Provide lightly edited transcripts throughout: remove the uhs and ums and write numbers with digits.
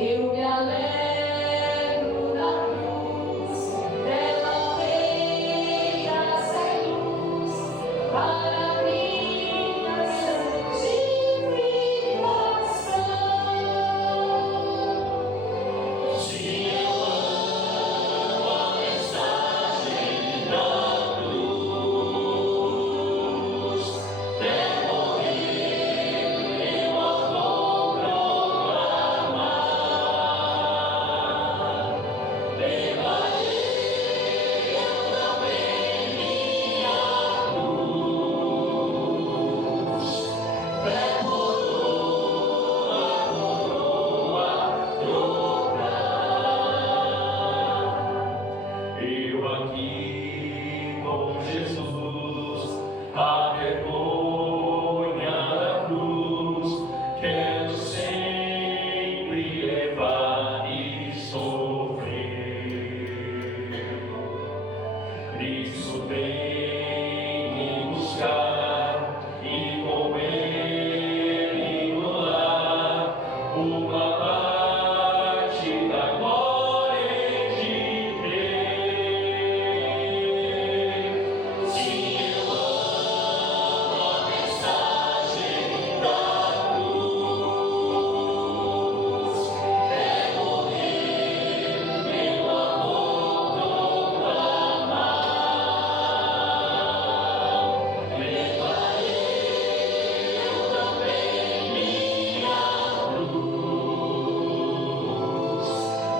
Eu me alegro na cruz, dela veio essa luz para minha santificação. Se eu amo a mensagem da cruz, até morrer eu a vou proclamar. Levarei eu também minha cruz, pré-coroa, coroa, trocar. Eu aqui com Jesus, a vergonha da cruz, quero sempre levar e sofrer. Cristo vem me buscar e com Ele no lar uma parte da glória de crer. Sim, eu amo a mensagem da cruz, é morrer eu a vou proclamar. Levarei eu também minha cruz,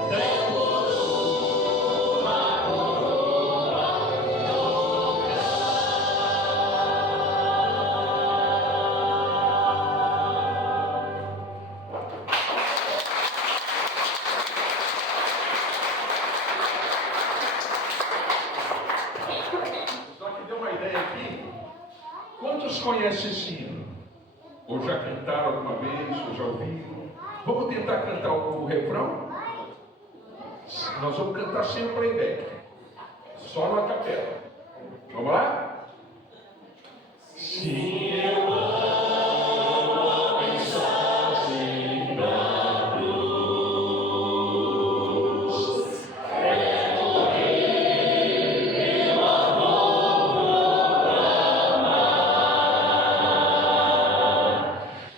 pré-coroa, coroa, Só que deu uma ideia aqui. Quantos conhecem esse hino? Ou já cantaram alguma vez, ou já ouviram? Vamos tentar cantar o refrão? Nós vamos cantar sem o playback, só na capela. Vamos lá? Sim, eu amo a mensagem da cruz, é morrer eu a vou proclamar.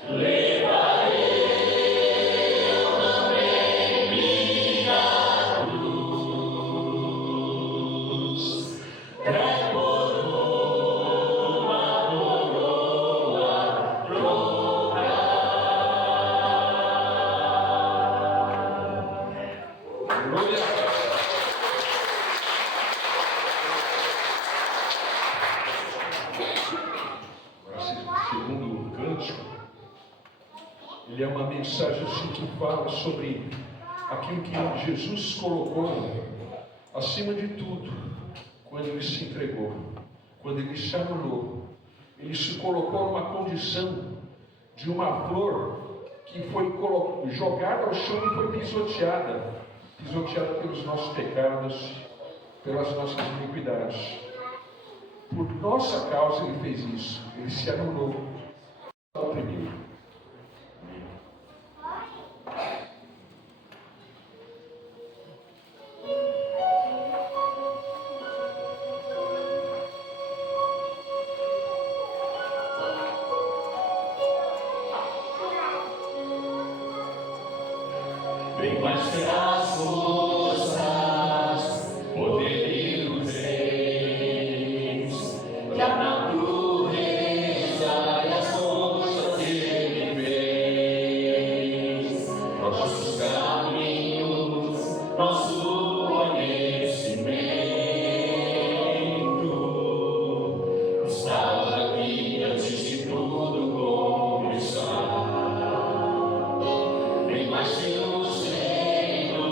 Levarei eu também minha cruz, pré-coroa, coroa, trocar. Glória a Deus. Segundo o cântico, ele é uma mensagem assim que fala sobre aquilo que Jesus colocou acima de tudo quando ele se entregou, quando ele se anulou. Ele se colocou numa condição de uma flor que foi jogada ao chão e foi pisoteada pelos nossos pecados, pelas nossas iniquidades. Por nossa causa ele fez isso, ele se anulou, oprimiu. Bem mais que as forças, poderes reis, que a natureza e as forças ele fez. Nossos caminhos, nosso conhecimento, estava aqui antes de tudo começar. Bem mais que o Senhor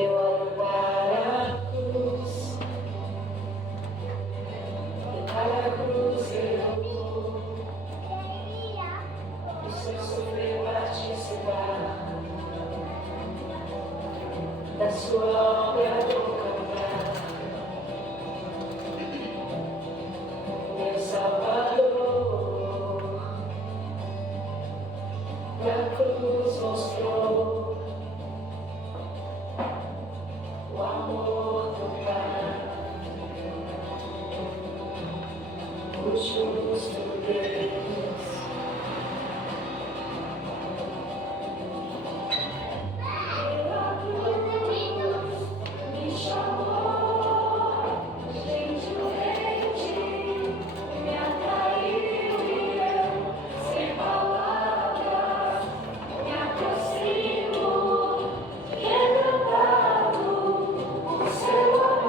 Eu olho para a cruz, e para a cruz eu vou, do seu sofrer participar, da sua obra vou cantar. Meu Salvador, na cruz mostrou o amor do Pai, o justo Deus. Me chamou, gentilmente, me atraiu e eu, sem palavras, me aproximo, quebrantado por seu amor.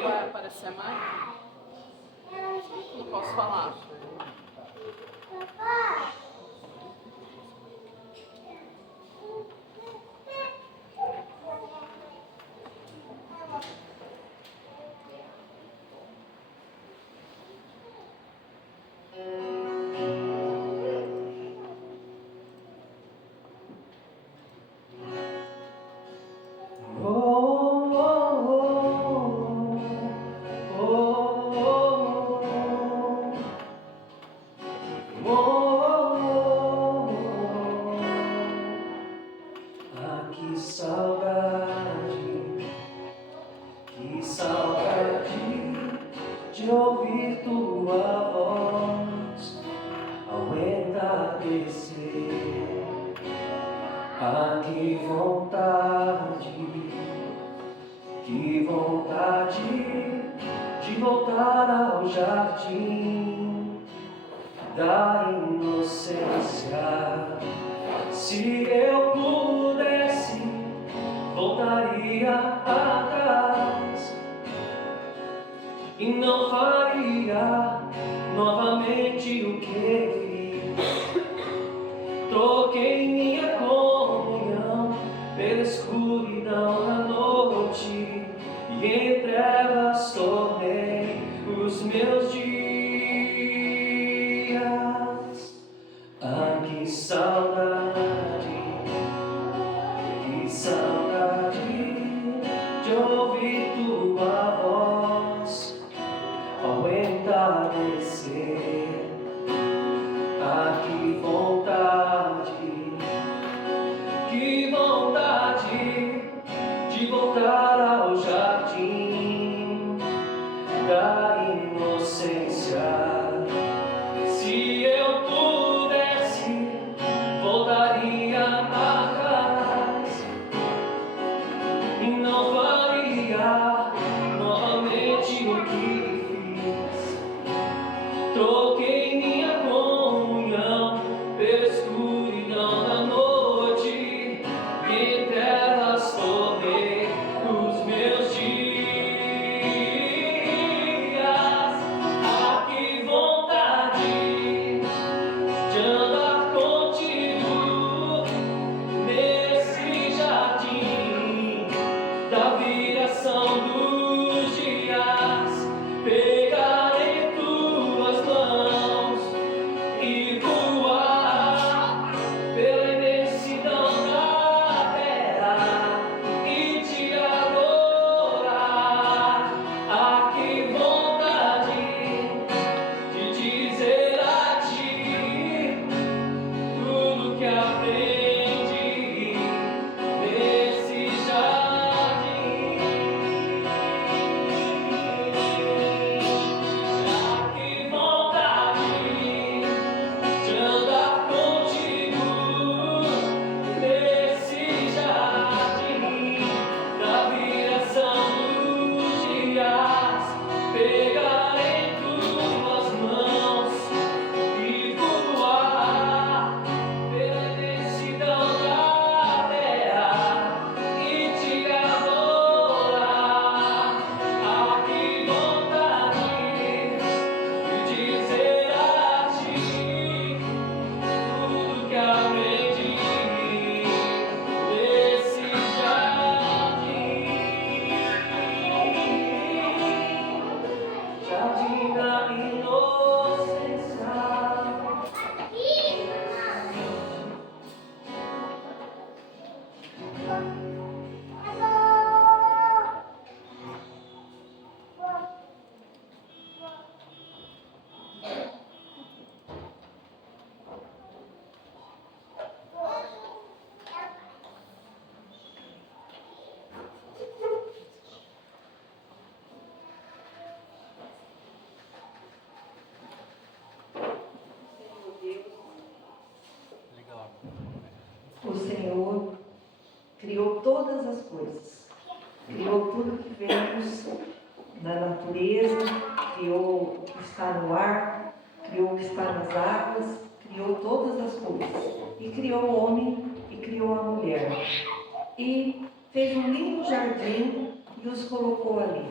Vai aparecer a mãe? Não posso falar. Que saudade de ouvir tua voz ao entardecer. Ah, que vontade de voltar ao jardim da inocência. Se eu pudesse, voltaria atrás e não faria novamente o que fiz. Troquei minha comunhão pela escuridão da noite e em trevas tornei os meus dias. Ah, que saudade de ouvir tua voz ao entardecer. Ah, que vontade de voltar ao jardim da inocência. Se eu pudesse, voltaria atrás e não faria novamente o que fiz. Troquei minha comunhão pela escuridão da noite e em trevas tornei os meus dias. Ah, que vontade de andar contigo nesse jardim da viração dos dias. Pegar em tuas mãos e voar pela imensidão da terra e te adorar. Ah, que vontade de dizer a ti tudo que aprendi nesse jardim. criou tudo que vemos na natureza, criou o que está no ar, criou o que está nas águas, criou todas as coisas. E criou o homem e criou a mulher. E fez um lindo jardim e os colocou ali.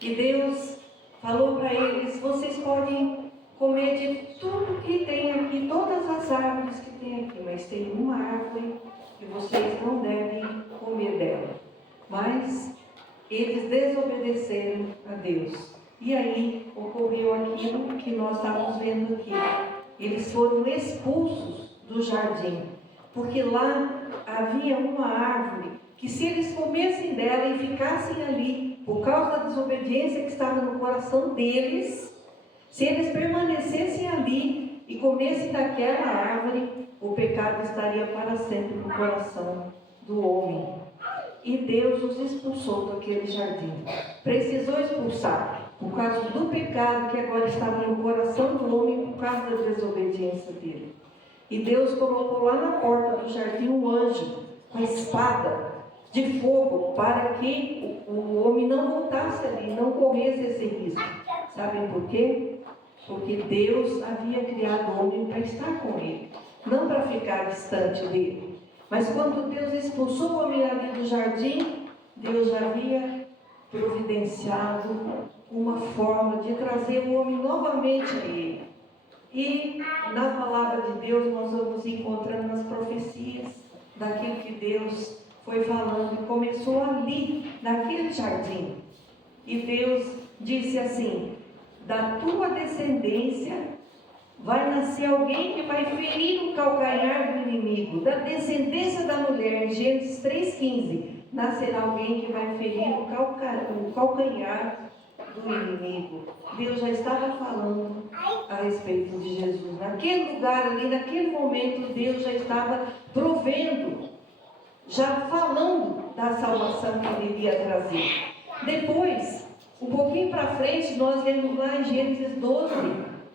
E Deus falou para eles: vocês podem comer de tudo que tem aqui, todas as árvores que tem aqui, mas tem uma árvore que vocês não devem comer dela. Mas eles desobedeceram a Deus. E aí ocorreu aquilo que nós estávamos vendo aqui. Eles foram expulsos do jardim, porque lá havia uma árvore que, se eles comessem dela e ficassem ali, por causa da desobediência que estava no coração deles, se eles permanecessem ali e comessem daquela árvore, o pecado estaria para sempre no coração do homem. E Deus os expulsou daquele jardim. Precisou expulsar, por causa do pecado que agora estava no coração do homem, por causa da desobediência dele. E Deus colocou lá na porta do jardim um anjo com a espada de fogo, para que o homem não voltasse ali, não corresse esse risco. Sabem por quê? Porque Deus havia criado o homem para estar com ele, não para ficar distante dele. Mas quando Deus expulsou o homem ali do jardim, Deus já havia providenciado uma forma de trazer o homem novamente a ele. E na palavra de Deus nós vamos encontrando as profecias daquilo que Deus foi falando, e começou ali, naquele jardim. E Deus disse assim: da tua descendência vai nascer alguém que vai ferir o calcanhar do inimigo. Da descendência da mulher, em Gênesis 3,15, nascerá alguém que vai ferir o calcanhar do inimigo. Deus já estava falando a respeito de Jesus. Naquele lugar ali, naquele momento, Deus já estava provendo, já falando da salvação que ele iria trazer. Depois, um pouquinho para frente, nós vemos lá em Gênesis 12,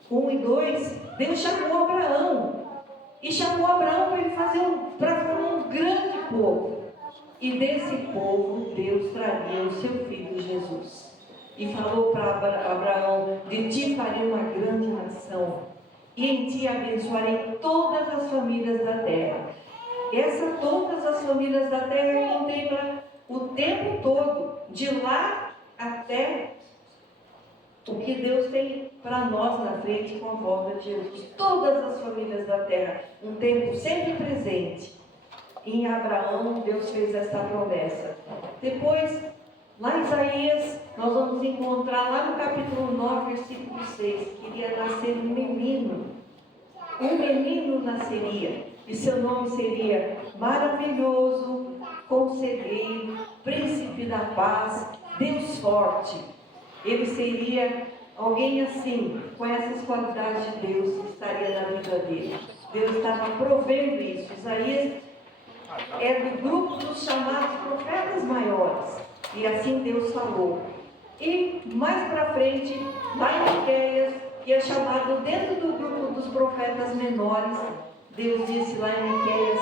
1 e 2, Deus chamou Abraão. E chamou Abraão para ele formar um grande povo. E desse povo, Deus traria o seu filho Jesus. E falou para Abraão: de ti farei uma grande nação, e em ti abençoarei todas as famílias da terra. Todas as famílias da terra contempla o tempo todo, de lá até o que Deus tem para nós na frente com a volta de Jesus. Todas as famílias da terra, um tempo sempre presente. Em Abraão, Deus fez esta promessa. Depois, lá em Isaías, nós vamos encontrar lá no capítulo 9, versículo 6, que iria nascer um menino. Um menino nasceria, e seu nome seria Maravilhoso, Conselheiro, Príncipe da Paz, Deus Forte. Ele seria alguém assim, com essas qualidades de Deus, que estaria na vida dele. Deus estava provendo isso. Isaías é do grupo dos chamados profetas maiores. E assim Deus falou. E mais para frente, lá em Miqueias, que é chamado dentro do grupo dos profetas menores, Deus disse lá em Miqueias,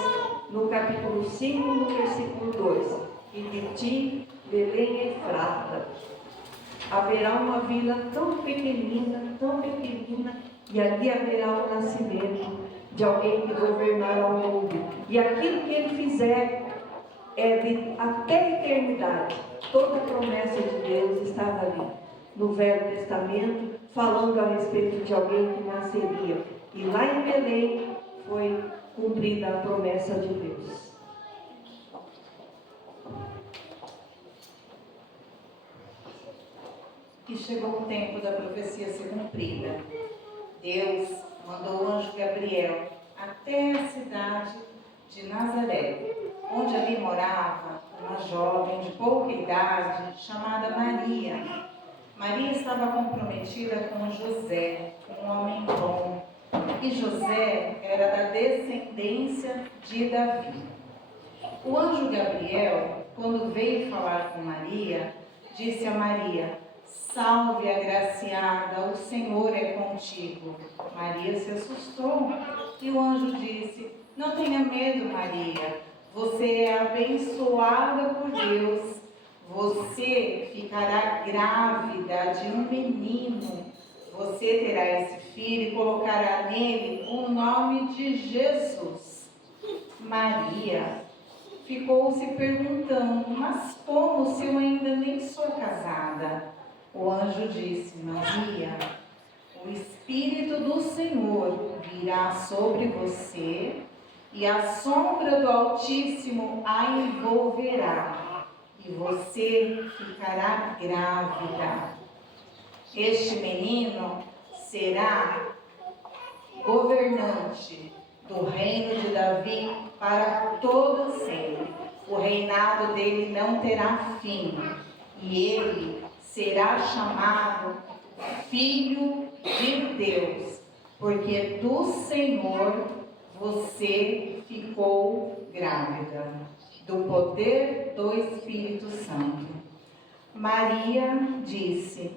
no capítulo 5, no versículo 2: e de ti, Belém Efrata, haverá uma vila tão pequenina, e ali haverá o nascimento de alguém que governará o mundo. E aquilo que ele fizer é de até a eternidade. Toda a promessa de Deus estava ali, no Velho Testamento, falando a respeito de alguém que nasceria. E lá em Belém foi cumprida a promessa de Deus. E chegou o tempo da profecia ser cumprida. Deus mandou o anjo Gabriel até a cidade de Nazaré, onde ali morava uma jovem de pouca idade chamada Maria. Maria estava comprometida com José, um homem bom, e José era da descendência de Davi. O anjo Gabriel, quando veio falar com Maria, disse a Maria: salve, agraciada, o Senhor é contigo. Maria se assustou e o anjo disse: não tenha medo, Maria, você é abençoada por Deus. você ficará grávida de um menino. Você terá esse filho e colocará nele o nome de Jesus. Maria ficou se perguntando, mas como se eu ainda nem sou casada? O anjo disse, Maria, o Espírito do Senhor virá sobre você e a sombra do Altíssimo a envolverá e você ficará grávida. Este menino será governante do reino de Davi para todo sempre. O reinado dele não terá fim e ele será chamado Filho de Deus, porque do Senhor você ficou grávida, do poder do Espírito Santo. Maria disse,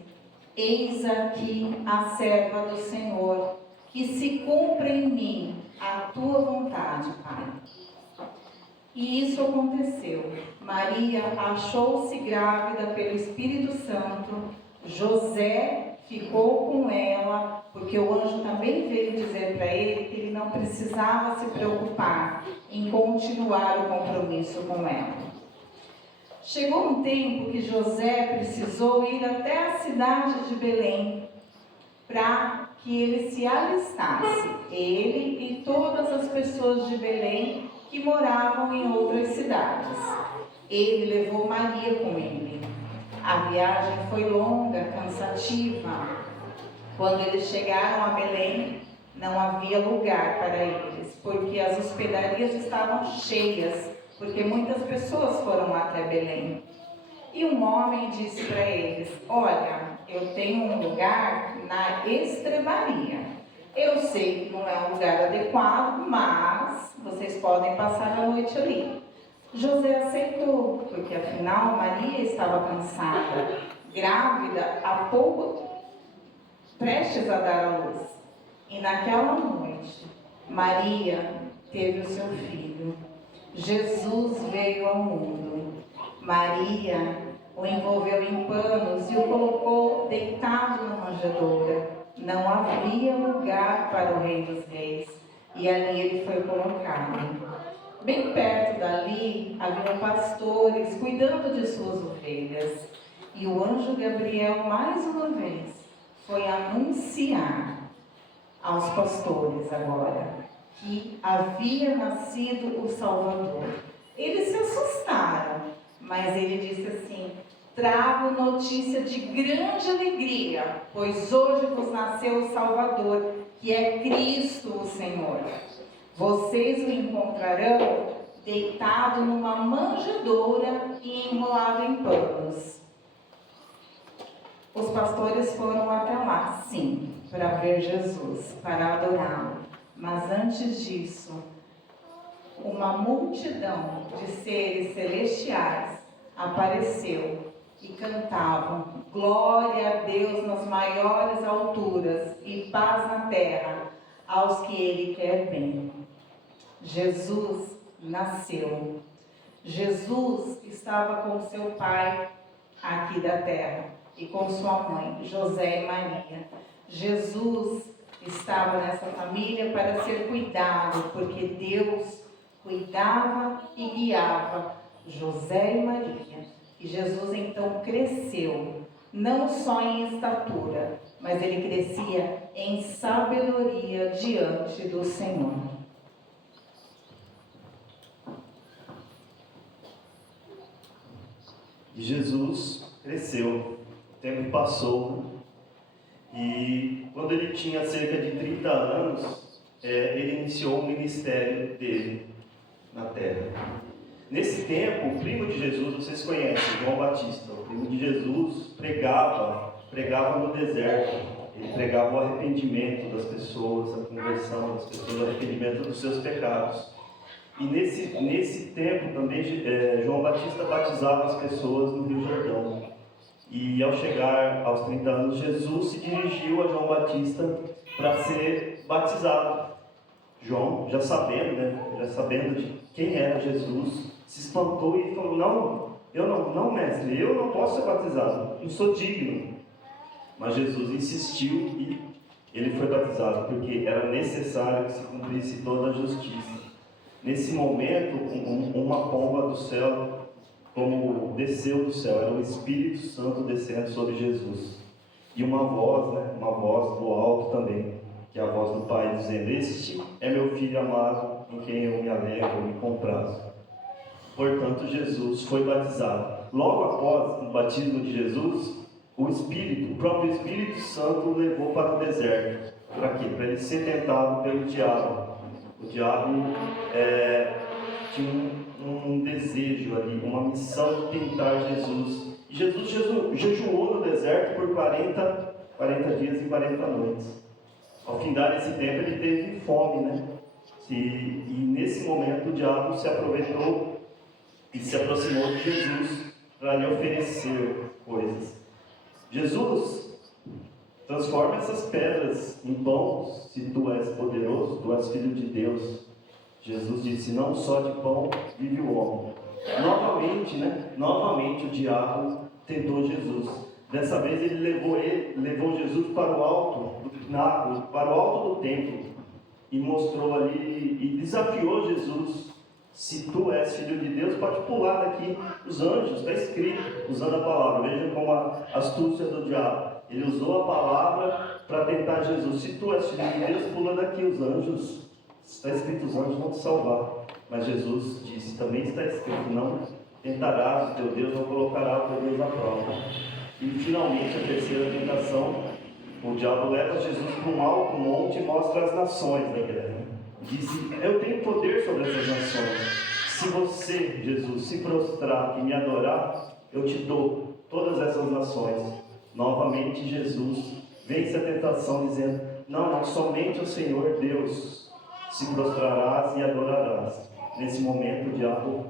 eis aqui a serva do Senhor, que se cumpra em mim a tua vontade, Pai. E isso aconteceu. Maria achou-se grávida pelo Espírito Santo. José ficou com ela, porque o anjo também veio dizer para ele que ele não precisava se preocupar em continuar o compromisso com ela. Chegou um tempo que José precisou ir até a cidade de Belém para que ele se alistasse, ele e todas as pessoas de Belém que moravam em outras cidades. Ele levou Maria com ele. A viagem foi longa, cansativa. Quando eles chegaram a Belém, não havia lugar para eles, porque as hospedarias estavam cheias, porque muitas pessoas foram até Belém. E um homem disse para eles, olha, eu tenho um lugar na estrebaria. Eu sei que não é um lugar adequado, mas vocês podem passar a noite ali. José aceitou, porque afinal Maria estava cansada, grávida, há pouco, prestes a dar à luz. E naquela noite, Maria teve o seu filho. Jesus veio ao mundo. Maria o envolveu em panos e o colocou deitado na manjedoura. Não havia lugar para o Rei dos Reis, e ali ele foi colocado. Bem perto dali haviam pastores cuidando de suas ovelhas. E o anjo Gabriel, mais uma vez, foi anunciar aos pastores agora que havia nascido o Salvador. Eles se assustaram, mas ele disse assim, trago notícia de grande alegria, pois hoje vos nasceu o Salvador, que é Cristo o Senhor. Vocês o encontrarão deitado numa manjedoura e enrolado em panos. Os pastores foram até lá, sim, para ver Jesus, para adorá-lo. Mas antes disso, uma multidão de seres celestiais apareceu e cantavam glória a Deus nas maiores alturas e paz na terra aos que Ele quer bem. Jesus nasceu. Jesus estava com seu pai aqui da terra e com sua mãe, José e Maria. Jesus estava nessa família para ser cuidado, porque Deus cuidava e guiava José e Maria. E Jesus então cresceu, não só em estatura, mas ele crescia em sabedoria diante do Senhor. E Jesus cresceu, o tempo passou, e quando ele tinha cerca de 30 anos, ele iniciou o ministério dele na terra. Nesse tempo, o primo de Jesus, vocês conhecem, João Batista, o primo de Jesus pregava no deserto. Ele pregava o arrependimento das pessoas, a conversão das pessoas, o arrependimento dos seus pecados. E nesse tempo também João Batista batizava as pessoas no Rio Jordão. E ao chegar aos 30 anos, Jesus se dirigiu a João Batista para ser batizado. João, já sabendo de quem era Jesus, se espantou e falou, não, não, mestre, eu não posso ser batizado, não sou digno. Mas Jesus insistiu e ele foi batizado, porque era necessário que se cumprisse toda a justiça. Nesse momento, uma pomba do céu, como desceu do céu, era o Espírito Santo descendo sobre Jesus. E uma voz do alto também, que é a voz do Pai, dizendo: este é meu Filho amado, em quem eu me alegro e me comprazo. Portanto, Jesus foi batizado. Logo após o batismo de Jesus, o próprio Espírito Santo o levou para o deserto. Para quê? Para ele ser tentado pelo diabo. O diabo tinha um desejo ali, uma missão de tentar Jesus. E Jesus jejuou no deserto por 40 dias e 40 noites. Ao findar desse tempo, ele teve fome, né? E nesse momento o diabo se aproveitou e se aproximou de Jesus para lhe oferecer coisas. Jesus, transforma essas pedras em pão, se tu és poderoso, tu és filho de Deus. Jesus disse: não só de pão vive o homem. Novamente o diabo tentou Jesus. Dessa vez ele levou Jesus para o alto do pináculo, para o alto do templo, e mostrou ali, e desafiou Jesus: se tu és filho de Deus, pode pular daqui. Os anjos, está escrito, usando a palavra. Vejam como a astúcia do diabo. Ele usou a palavra para tentar Jesus. Se tu és filho de Deus, pula daqui. Os anjos, está escrito, os anjos vão te salvar. Mas Jesus disse, também está escrito: não tentarás o teu Deus, não colocará o teu Deus à prova. E finalmente a terceira tentação, o diabo leva Jesus para um alto monte e mostra as nações da terra. Diz: eu tenho poder sobre essas nações. Se você, Jesus, se prostrar e me adorar, eu te dou todas essas nações. Novamente Jesus vence a tentação dizendo: não, somente o Senhor Deus se prostrarás e adorarás. Nesse momento o diabo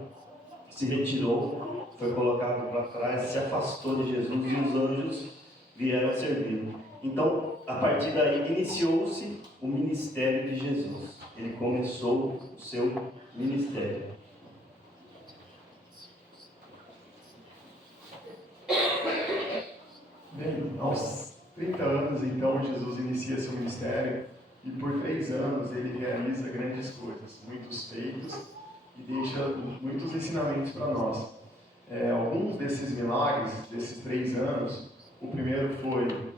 se retirou, foi colocado para trás, se afastou de Jesus e os anjos vieram servir. Então, a partir daí, iniciou-se o ministério de Jesus. Ele começou o seu ministério. Bem, aos 30 anos, então, Jesus inicia seu ministério e por 3 anos ele realiza grandes coisas, muitos feitos e deixa muitos ensinamentos para nós. Alguns desses milagres, desses 3 anos, o primeiro foi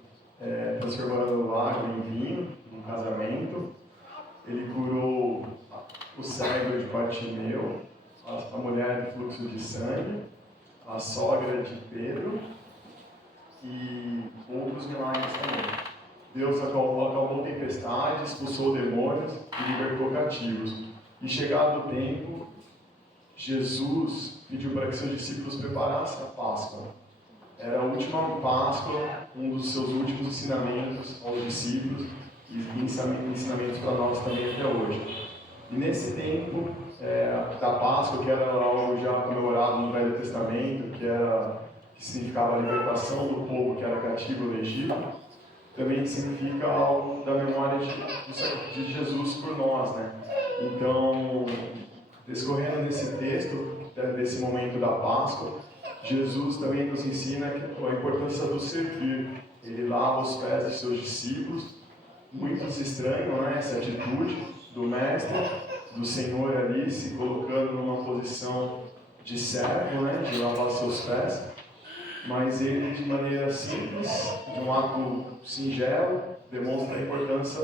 transformando água em vinho, num casamento. Ele curou o cego de Bartimeu, a mulher de fluxo de sangue, a sogra de Pedro e outros milagres também. Deus acalmou tempestades, expulsou demônios e libertou cativos. E chegado o tempo, Jesus pediu para que seus discípulos preparassem a Páscoa. Era a última Páscoa, um dos seus últimos ensinamentos aos discípulos e ensinamentos para nós também até hoje. E nesse tempo da Páscoa, que era algo já comemorado no Velho Testamento, que significava a libertação do povo que era cativo no Egito, também significa algo da memória de Jesus por nós, né? Então, discorrendo nesse texto, desse momento da Páscoa, Jesus também nos ensina a importância do servir. Ele lava os pés dos seus discípulos. Muitos estranham, né, essa atitude do Mestre, do Senhor ali, se colocando numa posição de servo, né, de lavar os seus pés. Mas ele, de maneira simples, de um ato singelo, demonstra a importância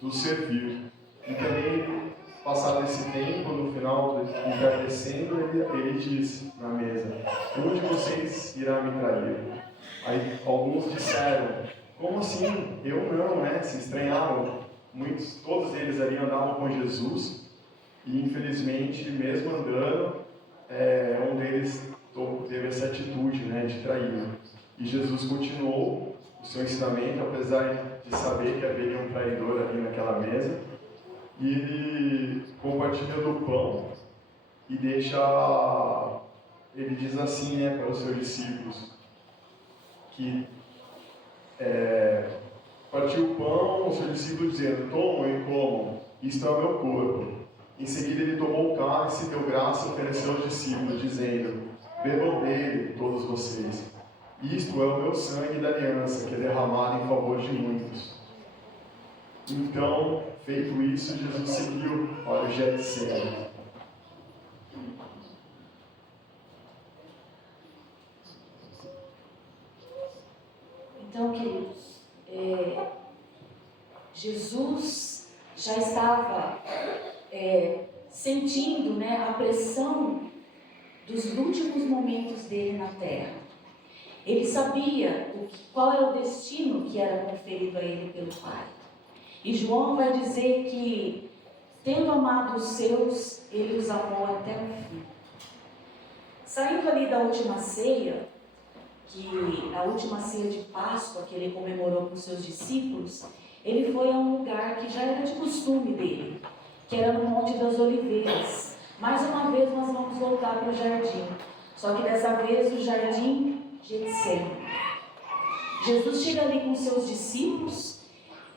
do servir. E também, passado esse tempo, no final, entardecendo, ele disse na mesa: onde vocês irão me trair? Aí alguns disseram: como assim? Eu não, né? Se estranhavam. Todos eles ali andavam com Jesus e, infelizmente, mesmo andando, um deles teve essa atitude, né, de trair. E Jesus continuou o seu ensinamento, apesar de saber que haveria um traidor ali naquela mesa. E ele compartilha do pão e ele diz assim, né, para os seus discípulos, que partiu o pão, os seus discípulos dizendo: tomam e comam, isto é o meu corpo. Em seguida ele tomou o cálice, deu graça e ofereceu aos discípulos, dizendo: Bebam dele, todos vocês. Isto é o meu sangue da aliança, que é derramado em favor de muitos. Então, feito isso, Jesus seguiu para o Getsemane. Então, queridos, Jesus já estava sentindo, né, a pressão dos últimos momentos dele na terra. Ele sabia qual era o destino que era conferido a ele pelo Pai. E João vai dizer que, tendo amado os seus, ele os amou até o fim. Saindo ali da última ceia, a última ceia de Páscoa que ele comemorou com seus discípulos, ele foi a um lugar que já era de costume dele, que era no Monte das Oliveiras. Mais uma vez nós vamos voltar para o jardim, só que dessa vez o jardim Getsemane. Jesus chega ali com seus discípulos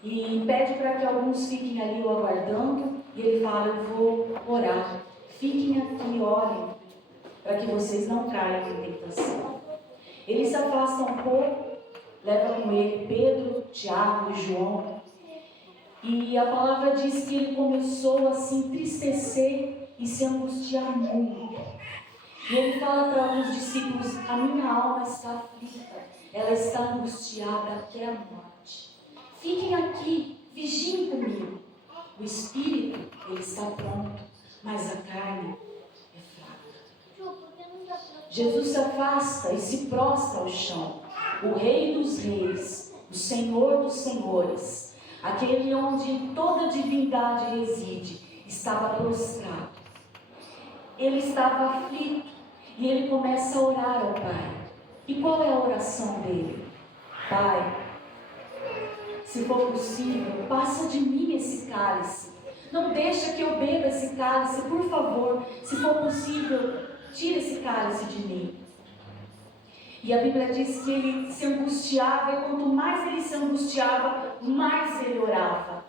e pede para que alguns fiquem ali o aguardando, e ele fala: eu vou orar, fiquem aqui e orem, para que vocês não caiam em tentação. Ele se afasta um pouco, leva com ele Pedro, Tiago e João, e a palavra diz que ele começou a se entristecer e se angustiar muito. E ele fala para alguns discípulos: a minha alma está aflita, ela está angustiada até a morte. Fiquem aqui, vigiem comigo. O espírito, ele está pronto, mas a carne é fraca. Jesus se afasta e se prostra ao chão. O Rei dos Reis, o Senhor dos Senhores, aquele onde toda divindade reside, estava prostrado. Ele estava aflito e ele começa a orar ao Pai. E qual é a oração dele? Pai, se for possível, passa de mim esse cálice. Não deixa que eu beba esse cálice, por favor. Se for possível, tira esse cálice de mim. E a Bíblia diz que ele se angustiava, e quanto mais ele se angustiava, mais ele orava.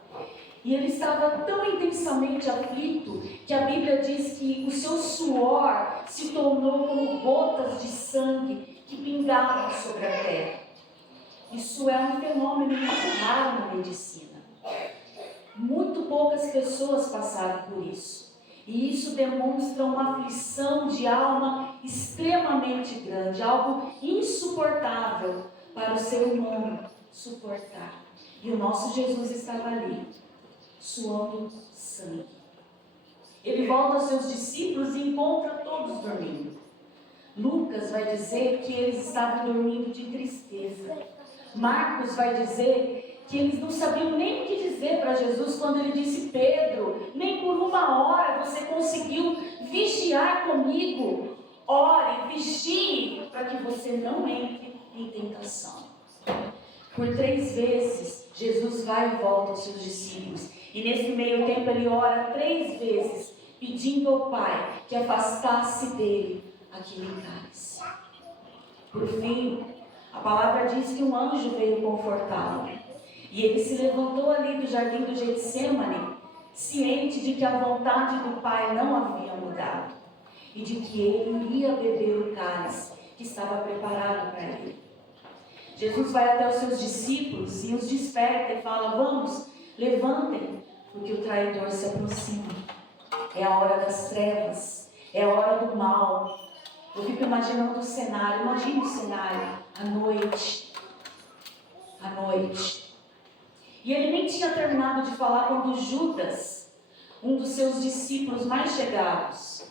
E ele estava tão intensamente aflito, que a Bíblia diz que o seu suor se tornou como gotas de sangue que pingavam sobre a terra. Isso é um fenômeno muito raro na medicina. Muito poucas pessoas passaram por isso. E isso demonstra uma aflição de alma extremamente grande, algo insuportável para o ser humano suportar. E o nosso Jesus estava ali, suando sangue. Ele volta aos seus discípulos e encontra todos dormindo. Lucas vai dizer que eles estavam dormindo de tristeza. Marcos vai dizer que eles não sabiam nem o que dizer para Jesus quando ele disse: Pedro, nem por uma hora você conseguiu vigiar comigo. Ore, vigie, para que você não entre em tentação. Por 3 vezes, Jesus vai e volta aos seus discípulos. E nesse meio tempo ele ora 3 vezes, pedindo ao Pai que afastasse dele aquele cálice. Por fim, a palavra diz que um anjo veio confortá-lo. E ele se levantou ali do jardim do Getsemane, ciente de que a vontade do Pai não havia mudado. E de que ele iria beber o cálice que estava preparado para ele. Jesus vai até os seus discípulos e os desperta e fala: vamos, levantem, porque o traidor se aproxima. É a hora das trevas, é a hora do mal. Eu fico imaginando o cenário, imagine o cenário, à noite. E ele nem tinha terminado de falar quando Judas, um dos seus discípulos mais chegados,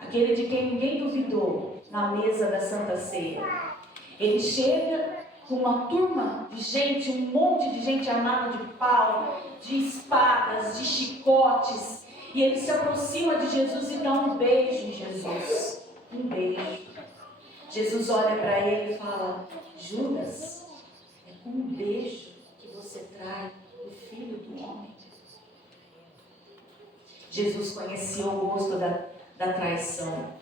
aquele de quem ninguém duvidou na mesa da Santa Ceia, ele chega com uma turma de gente, um monte de gente armada de pau, de espadas, de chicotes, e ele se aproxima de Jesus e dá um beijo em Jesus. Um beijo. Jesus olha para ele e fala: Judas, é com um beijo que você trai o Filho do Homem. Jesus conhecia o gosto da traição.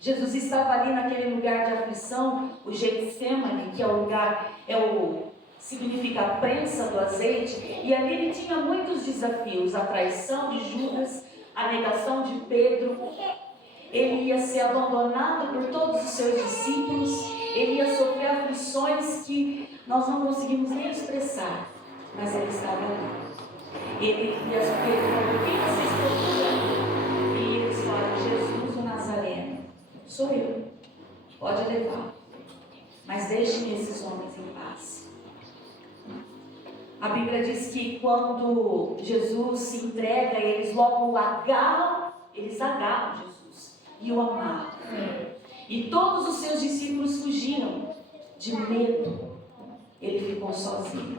Jesus estava ali naquele lugar de aflição, o Getsemane, que é o lugar, significa a prensa do azeite, e ali ele tinha muitos desafios: a traição de Judas, a negação de Pedro. ele ia ser abandonado por todos os seus discípulos, ele ia sofrer aflições que nós não conseguimos nem expressar, mas ele estava lá. Ele ia sofrer por quem vocês procuram? E eles falam: Jesus o Nazareno. Sou eu, pode levar, mas deixem esses homens em paz. A Bíblia diz que quando Jesus se entrega, eles logo o agarram, Jesus e o amarram. E todos os seus discípulos fugiram de medo. Ele ficou sozinho.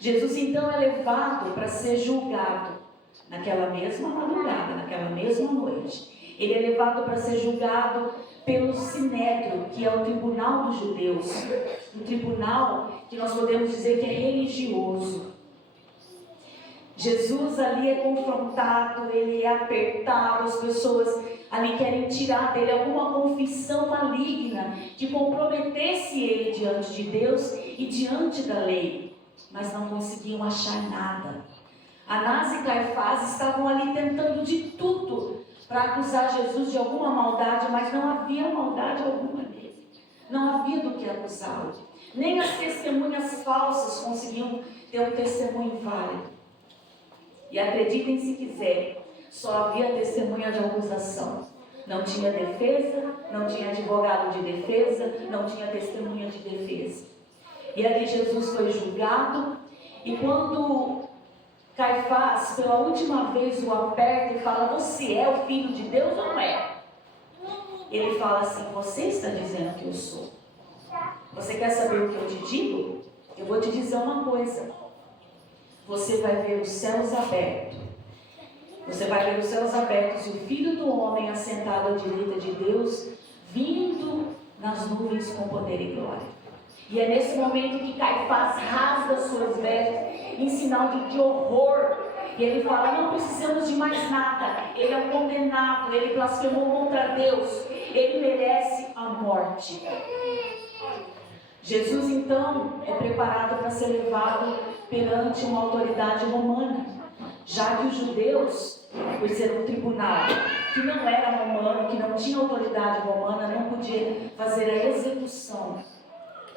Jesus então é levado para ser julgado naquela mesma madrugada, naquela mesma noite. Ele é levado para ser julgado pelo Sinédrio, que é o tribunal dos judeus, um tribunal que nós podemos dizer que é religioso. Jesus ali é confrontado, ele é apertado, as pessoas ali querem tirar dele alguma confissão maligna que comprometesse ele diante de Deus e diante da lei, mas não conseguiam achar nada. Anás e Caifás estavam ali tentando de tudo para acusar Jesus de alguma maldade, mas não havia maldade alguma nele. Não havia do que acusá-lo. Nem as testemunhas falsas conseguiam ter um testemunho válido. E acreditem se quiser, só havia testemunha de acusação. Não tinha defesa, não tinha advogado de defesa, não tinha testemunha de defesa. E ali Jesus foi julgado, e quando Caifás, pela última vez, o aperta e fala: você é o filho de Deus ou não é? Ele fala assim: você está dizendo que eu sou. Você quer saber o que eu te digo? Eu vou te dizer uma coisa. Você vai ver os céus abertos. Você vai ver os céus abertos e o Filho do Homem assentado à direita de Deus, vindo nas nuvens com poder e glória. E é nesse momento que Caifás rasga suas vestes em sinal de horror. E ele fala: não precisamos de mais nada. Ele é um condenado, ele blasfemou contra Deus, ele merece a morte. Jesus então é preparado para ser levado perante uma autoridade romana, já que os judeus, por ser um tribunal que não era romano, que não tinha autoridade romana, não podia fazer a execução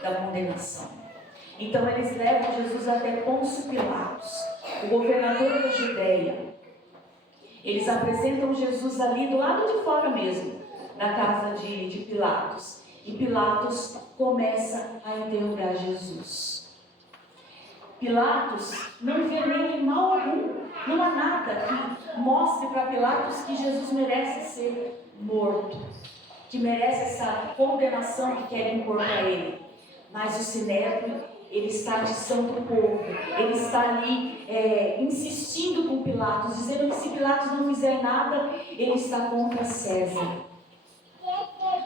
da condenação. Então eles levam Jesus até Pôncio Pilatos, o governador da Judeia. Eles apresentam Jesus ali do lado de fora mesmo, da casa de Pilatos. E Pilatos começa a interrogar Jesus. Pilatos não vê nele mal algum, não há nada que mostre para Pilatos que Jesus merece ser morto, que merece essa condenação que querem impor para ele. Mas o Sinédrio, ele está atiçando o povo, ele está ali insistindo com Pilatos, dizendo que se Pilatos não fizer nada, ele está contra César.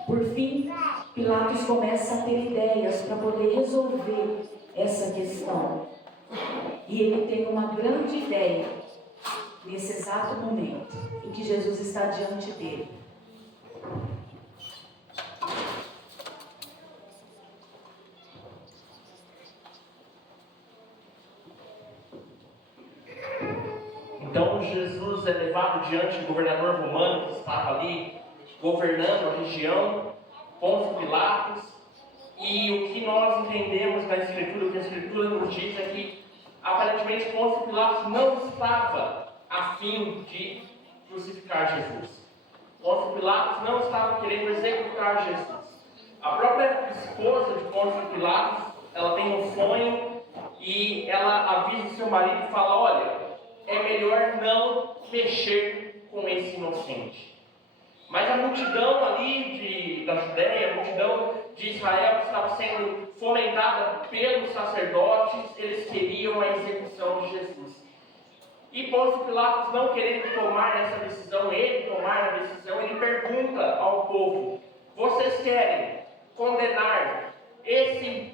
Por fim, Pilatos começa a ter ideias para poder resolver essa questão. E ele tem uma grande ideia nesse exato momento em que Jesus está diante dele. Então Jesus é levado diante do governador romano que estava ali governando a região, Pôncio Pilatos, e o que nós entendemos na Escritura, o que a Escritura nos diz é que aparentemente Pôncio Pilatos não estava a fim de crucificar Jesus. Pôncio Pilatos não estava querendo executar Jesus. A própria esposa de Pôncio Pilatos, ela tem um sonho e ela avisa o seu marido e fala: olha, é melhor não mexer com esse inocente. Mas a multidão ali da Judéia, a multidão de Israel que estava sendo fomentada pelos sacerdotes, eles queriam a execução de Jesus. E Pôncio Pilatos, não querendo tomar essa decisão, ele pergunta ao povo: vocês querem condenar esse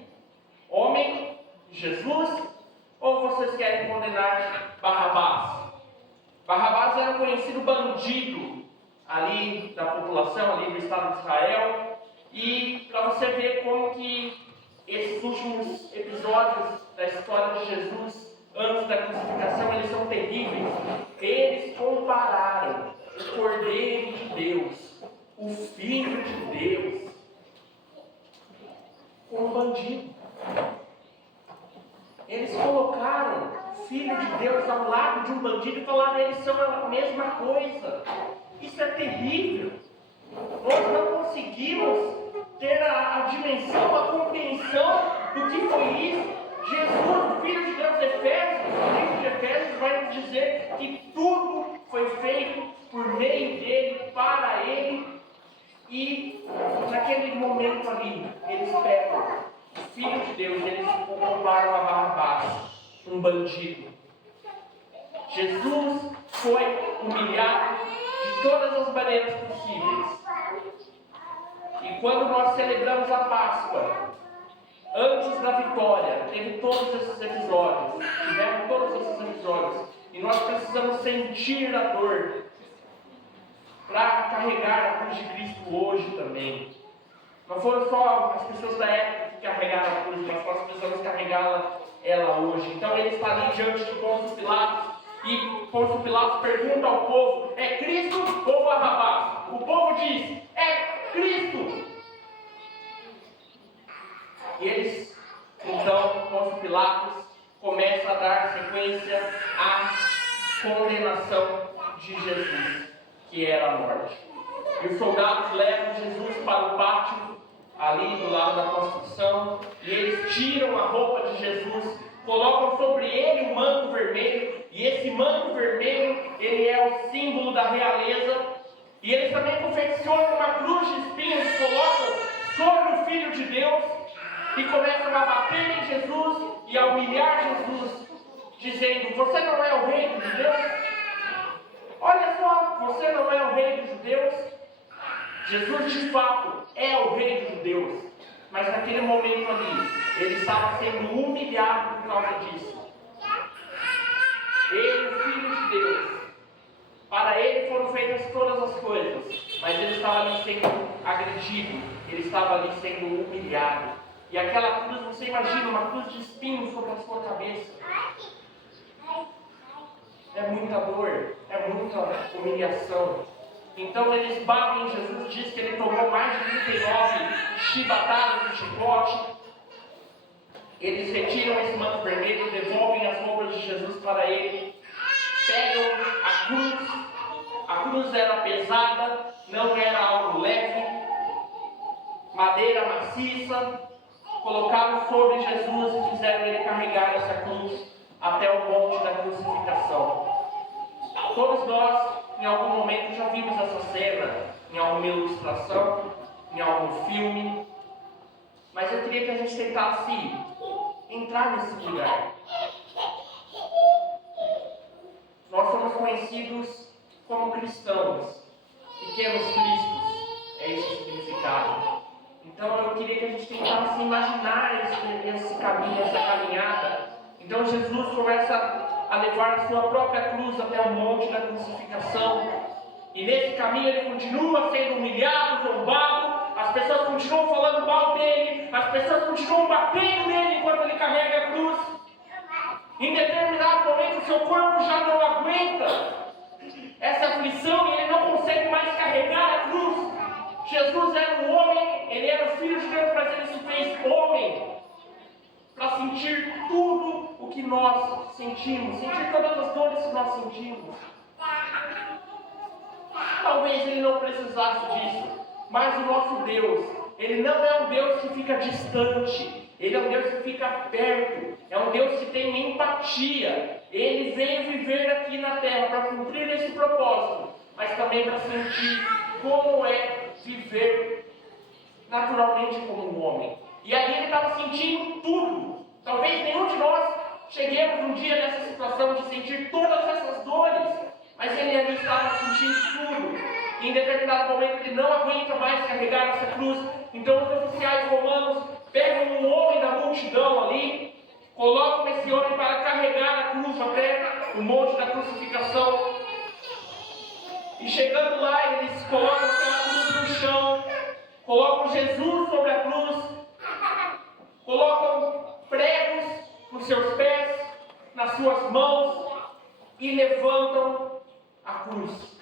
homem, Jesus, ou vocês querem condenar Barrabás? Barrabás era um conhecido bandido ali da população, ali do estado de Israel, e para você ver como que esses últimos episódios da história de Jesus, antes da crucificação, eles são terríveis. Eles compararam o Cordeiro de Deus, o Filho de Deus, com um bandido. Eles colocaram o Filho de Deus ao lado de um bandido e falaram que eles são a mesma coisa. Isso é terrível. Nós não conseguimos ter a dimensão, a compreensão do que foi isso. Jesus, o Filho de Deus, Efésios, o livro de Efésios vai nos dizer que tudo foi feito por meio dele, para ele. E naquele momento ali, eles pegam o Filho de Deus, eles o comparam a Barrabás, um bandido. Jesus foi humilhado de todas as maneiras possíveis. E quando nós celebramos a Páscoa, antes da vitória, teve todos esses episódios, tiveram todos esses episódios, e nós precisamos sentir a dor para carregar a cruz de Cristo hoje também. Não foram só as pessoas da época que carregaram a cruz, mas nós precisamos carregá-la hoje. Então ele está ali diante de Pôncio Pilatos, e Pôncio Pilatos pergunta ao povo: é Cristo ou Barrabás? O povo diz: é Cristo. E eles, então, Pôncio Pilatos começa a dar sequência à condenação de Jesus, que era a morte. E os soldados levam Jesus para o pátio, ali do lado da construção, e eles tiram a roupa de Jesus, colocam sobre ele um manto vermelho, e esse manto vermelho, ele é o símbolo da realeza, e eles também confeccionam uma cruz de espinhos, colocam sobre o Filho de Deus, e começam a bater em Jesus e a humilhar Jesus, dizendo: você não é o rei dos judeus? Olha só, você não é o rei dos judeus? Jesus de fato é o rei dos judeus, mas naquele momento ali, ele estava sendo humilhado por causa disso. Ele, o Filho de Deus, para ele foram feitas todas as coisas, mas ele estava ali sendo agredido, ele estava ali sendo humilhado. E aquela cruz, você imagina, uma cruz de espinhos sobre a sua cabeça. É muita dor, é muita humilhação. Então eles batem em Jesus, diz que ele tomou mais de 39 chibatadas de chicote. Eles retiram esse manto vermelho, devolvem as roupas de Jesus para ele, pegam a cruz. A cruz era pesada, não era algo leve, madeira maciça. Colocaram sobre Jesus e fizeram ele carregar essa cruz até o monte da crucificação. Todos nós, em algum momento, já vimos essa cena em alguma ilustração, em algum filme, mas eu queria que a gente tentasse entrar nesse lugar. Nós somos conhecidos como cristãos, pequenos cristos, é esse o significado. Então eu queria que a gente tentasse imaginar esse caminho, essa caminhada. Então Jesus começa a levar a sua própria cruz até o monte da crucificação. E nesse caminho ele continua sendo humilhado, zombado. As pessoas continuam falando mal dele. As pessoas continuam batendo nele enquanto ele carrega a cruz. Em determinado momento o seu corpo já não aguenta essa aflição e ele não consegue mais carregar a cruz. Jesus era um homem, ele era o Filho de Deus, mas ele se fez homem para sentir tudo o que nós sentimos, sentir todas as dores que nós sentimos. Talvez ele não precisasse disso, mas o nosso Deus, ele não é um Deus que fica distante, ele é um Deus que fica perto, é um Deus que tem empatia. Ele veio viver aqui na terra para cumprir esse propósito, mas também para sentir como é viver naturalmente como um homem. E ali ele estava sentindo tudo. Talvez nenhum de nós cheguemos um dia nessa situação de sentir todas essas dores, mas ele ali estava sentindo tudo. E em determinado momento ele não aguenta mais carregar essa cruz. Então os oficiais romanos pegam um homem da multidão ali, colocam esse homem para carregar a cruz até o monte da crucificação. E chegando lá, eles colocam aquela cruz no chão, colocam Jesus sobre a cruz, colocam pregos nos seus pés, nas suas mãos e levantam a cruz.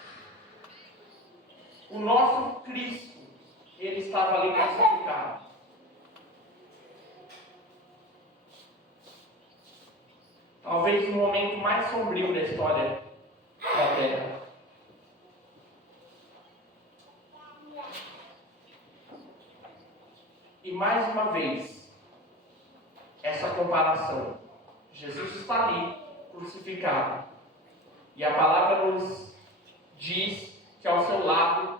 o nosso Cristo, ele estava ali crucificado. Talvez o momento mais sombrio da história da Terra. E mais uma vez, essa comparação. Jesus está ali, crucificado. E a palavra nos diz que ao seu lado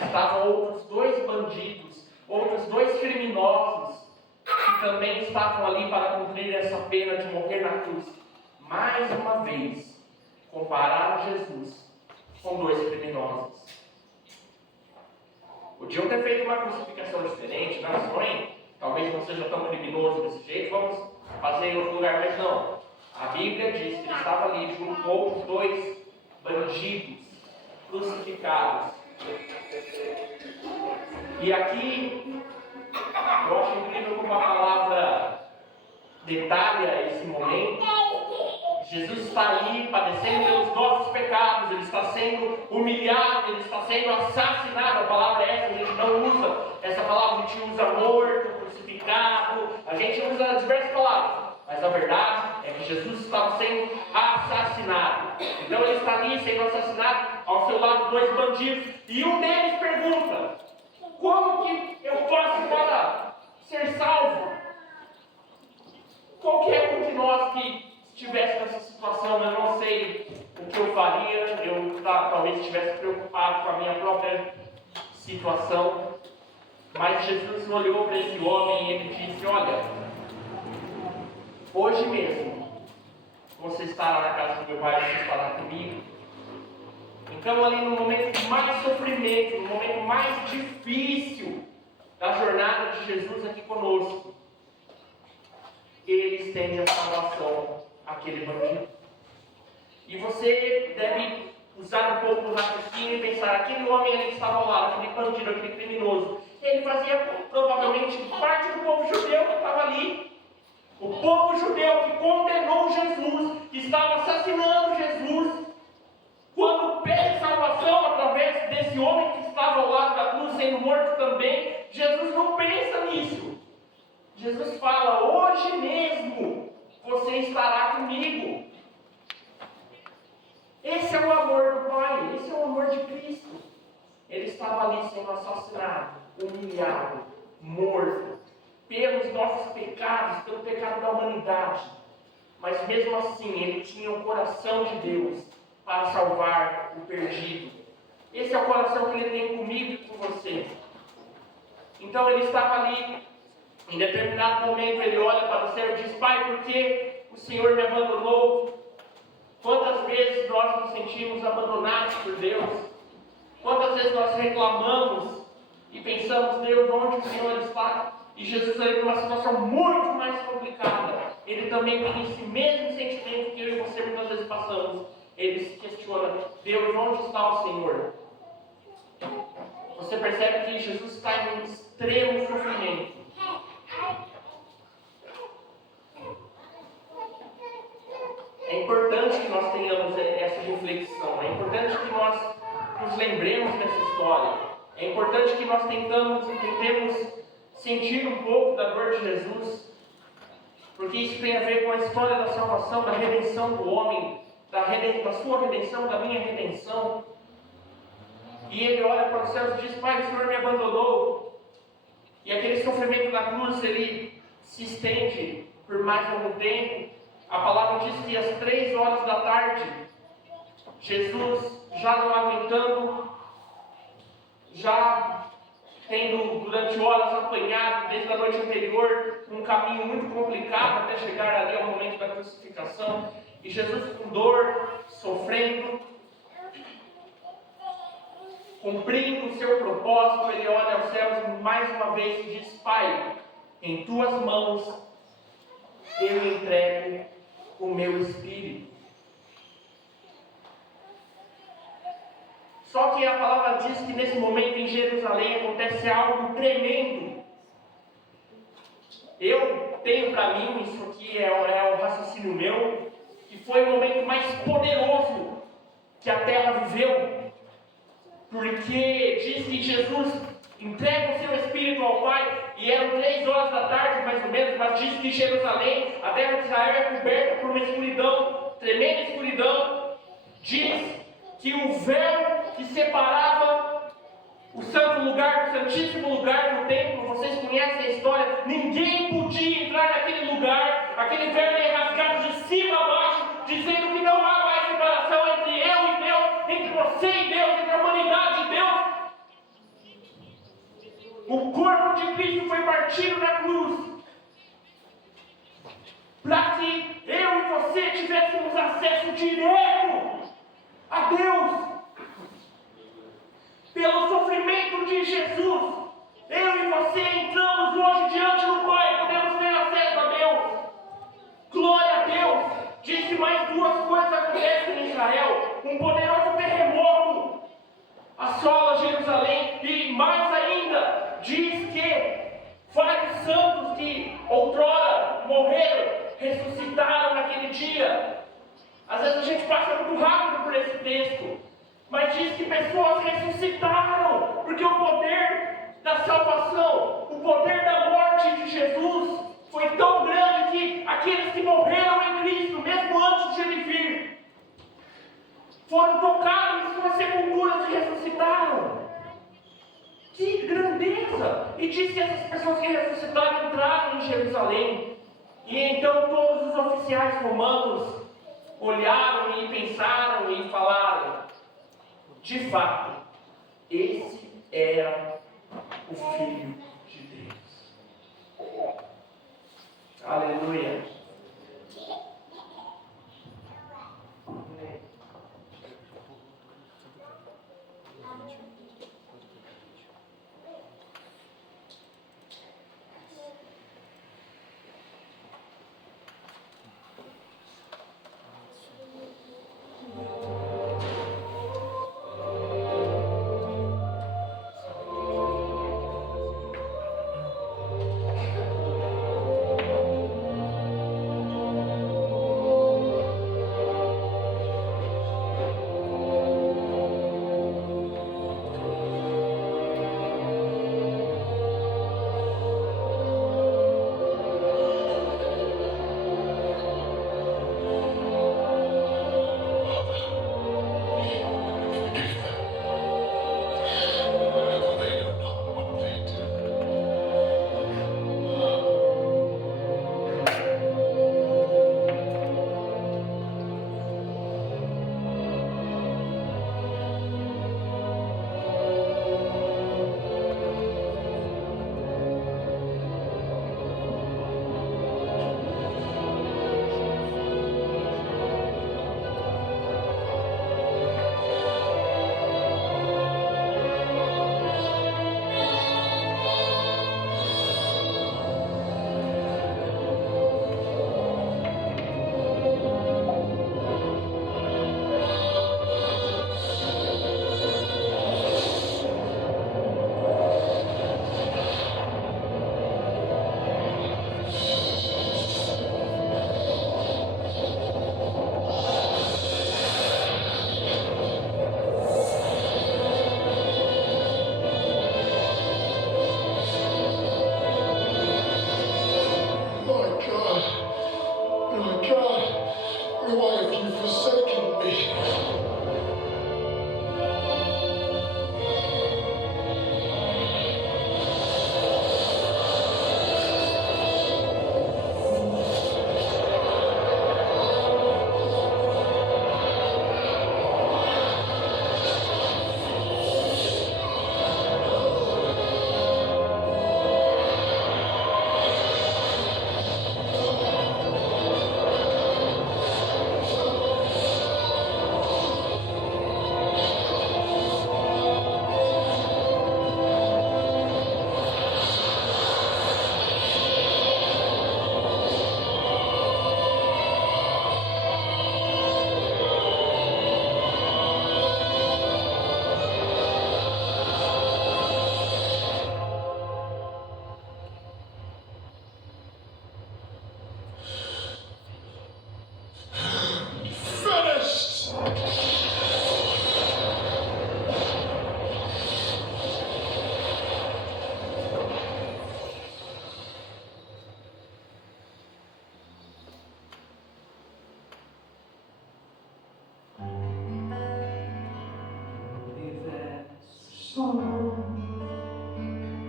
estavam outros 2 bandidos, outros 2 criminosos, que também estavam ali para cumprir essa pena de morrer na cruz. Mais uma vez, compararam Jesus com 2 criminosos. Podiam ter feito uma crucificação diferente, não sonhe, talvez não seja tão criminoso desse jeito, vamos fazer em outro lugar, mas não. A Bíblia diz que ele estava ali junto com outros 2 bandidos crucificados. E aqui, eu acho incrível como a palavra detalha esse momento. Jesus está ali padecendo pelos nossos pecados, ele está sendo humilhado, ele está sendo assassinado. A palavra é essa, a gente não usa essa palavra, a gente usa morto, crucificado, a gente usa diversas palavras, mas a verdade é que Jesus estava sendo assassinado. Então ele está ali sendo assassinado, ao seu lado 2 bandidos, e um deles pergunta: como que eu posso para ser salvo? Qualquer um de nós que estivesse nessa situação, eu não sei o que eu faria, eu talvez estivesse preocupado com a minha própria situação, mas Jesus olhou para esse homem e ele disse: olha, hoje mesmo você estará na casa do meu pai, você estará comigo. Então ali no momento de mais sofrimento, no momento mais difícil da jornada de Jesus aqui conosco, ele estende a salvação àquele bandido. E você deve usar um pouco do raciocínio e pensar: aquele homem ali que estava ao lado, aquele bandido, aquele criminoso, ele fazia provavelmente parte do povo judeu que estava ali. O povo judeu que condenou Jesus, que estava assassinando Jesus, quando pede salvação através desse homem que estava ao lado da cruz, sendo morto também, Jesus não pensa nisso. Jesus fala: hoje mesmo você estará comigo. Esse é o amor do Pai, esse é o amor de Cristo. Ele estava ali sendo assassinado, humilhado, morto, pelos nossos pecados, pelo pecado da humanidade. Mas mesmo assim, ele tinha o coração de Deus para salvar o perdido. Esse é o coração que ele tem comigo e com você. Então ele estava ali, em determinado momento ele olha para o céu e diz: Pai, por que o Senhor me abandonou? Quantas vezes nós nos sentimos abandonados por Deus? Quantas vezes nós reclamamos e pensamos: Deus, onde o Senhor está? E Jesus ali numa situação muito mais complicada, ele também tem esse mesmo sentimento que eu e você muitas vezes passamos. Ele se questiona: Deus, onde está o Senhor? Você percebe que Jesus está em um extremo sofrimento. É importante que nós tenhamos essa reflexão, é importante que nós nos lembremos dessa história, é importante que nós tentemos sentir um pouco da dor de Jesus, porque isso tem a ver com a história da salvação, da redenção do homem, da sua redenção, da minha redenção. E ele olha para os céus e diz: Pai, o Senhor me abandonou. E aquele sofrimento da cruz, ele se estende por mais algum tempo. A palavra diz que às 3 horas da tarde, Jesus, já não aguentando, já tendo durante horas apanhado desde a noite anterior, um caminho muito complicado até chegar ali ao momento da crucificação, e Jesus com dor, sofrendo, cumprindo o seu propósito, ele olha aos céus mais uma vez e diz: Pai, em tuas mãos eu entrego o meu espírito. Só que a palavra diz que nesse momento em Jerusalém acontece algo tremendo. Eu tenho para mim, isso aqui é o raciocínio meu, que foi o momento mais poderoso que a terra viveu. porque diz que Jesus entrega o seu Espírito ao Pai, e eram 3 horas da tarde, mais ou menos, mas diz que Jerusalém, a terra de Israel, é coberta por uma escuridão, tremenda escuridão. Diz que o véu que separava o santo lugar do santíssimo lugar do templo, vocês conhecem a história, ninguém podia entrar naquele lugar, aquele véu era rasgado de cima a baixo, dizendo que não há mais separação entre eu e Deus, entre você e Deus, entre a humanidade e Deus. O corpo de Cristo foi partido na cruz, para que eu e você tivéssemos acesso direto a Deus. Pelo sofrimento de Jesus, eu e você entramos hoje diante do Pai, podemos ter acesso a Deus. Glória a Deus! Diz que mais 2 coisas acontecem em Israel: um poderoso terremoto assola Jerusalém, e mais ainda, diz que vários santos que outrora morreram, ressuscitaram naquele dia. Às vezes a gente passa muito rápido por esse texto, mas diz que pessoas ressuscitaram, porque o poder da salvação, o poder da morte de Jesus foi tão grande que aqueles que morreram em Cristo, mesmo antes de Ele vir, foram tocados em suas sepulturas e ressuscitaram. Que grandeza! E diz que essas pessoas que ressuscitaram entraram em Jerusalém, e então todos os oficiais romanos olharam e pensaram e falaram: de fato, esse era o Filho de Deus. Aleluia.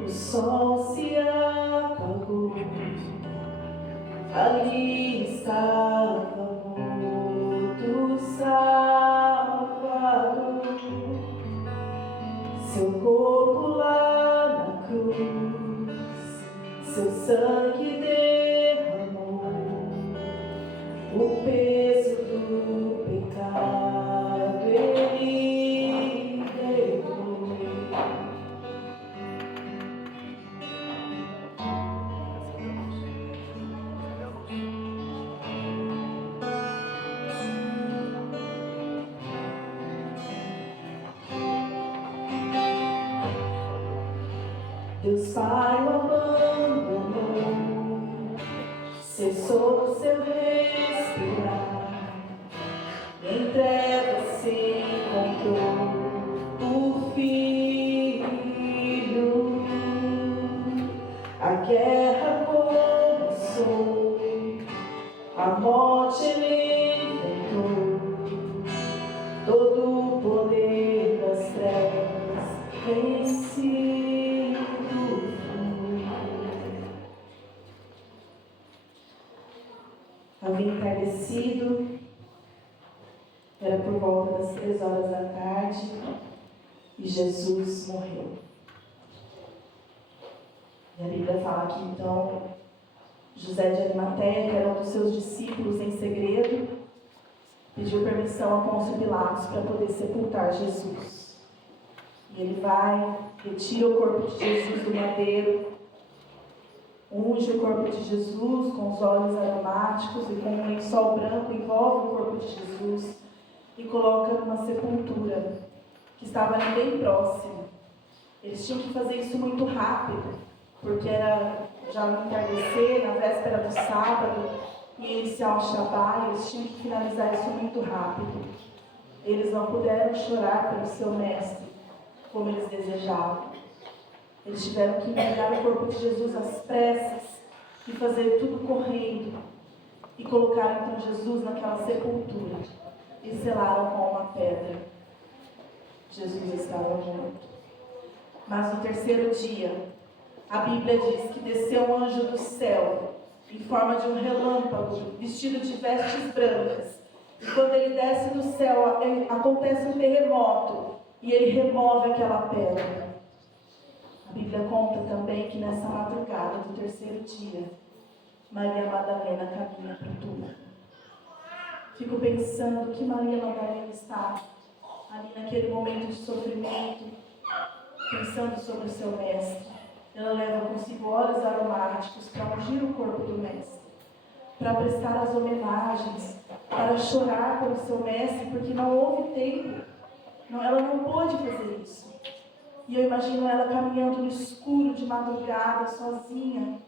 O sol se apagou, ali estava morto Salvador, seu corpo lá na cruz, seu sangue derramou, o peso do pecado ele levou. Deus Pai o abandonou, cessou seu respirar, em trevas se encontrou o Filho. A guerra começou, a morte ele enfrentou, todo o poder das trevas vencido. Havia entarecido, era por volta das 3 horas da tarde e Jesus morreu. E a Bíblia fala que então José de Arimateia, que era um dos seus discípulos em segredo, pediu permissão a Pôncio Pilatos para poder sepultar Jesus. E ele vai, retira o corpo de Jesus do madeiro, unge o corpo de Jesus com os óleos aromáticos e com um lençol branco, envolve o corpo de Jesus e coloca numa sepultura que estava ali bem próximo. Eles tinham que fazer isso muito rápido, porque era já no entardecer, na véspera do sábado, e iniciar o Shabá, eles tinham que finalizar isso muito rápido. Eles não puderam chorar pelo seu mestre, como eles desejavam. Eles tiveram que entregar o corpo de Jesus às pressas e fazer tudo correndo. E colocaram então Jesus naquela sepultura e selaram com uma pedra. Jesus estava morto. Mas no terceiro dia, a Bíblia diz que desceu um anjo do céu, em forma de um relâmpago, vestido de vestes brancas. E quando ele desce do céu, acontece um terremoto e ele remove aquela pedra. A Bíblia conta também que nessa madrugada do terceiro dia, Maria Madalena caminha para o túmulo. Fico pensando que Maria Madalena está ali naquele momento de sofrimento, pensando sobre o seu mestre. Ela leva consigo óleos aromáticos para ungir o corpo do mestre, para prestar as homenagens, para chorar pelo seu mestre, porque não houve tempo. Ela não pôde fazer isso. E eu imagino ela caminhando no escuro de madrugada, sozinha,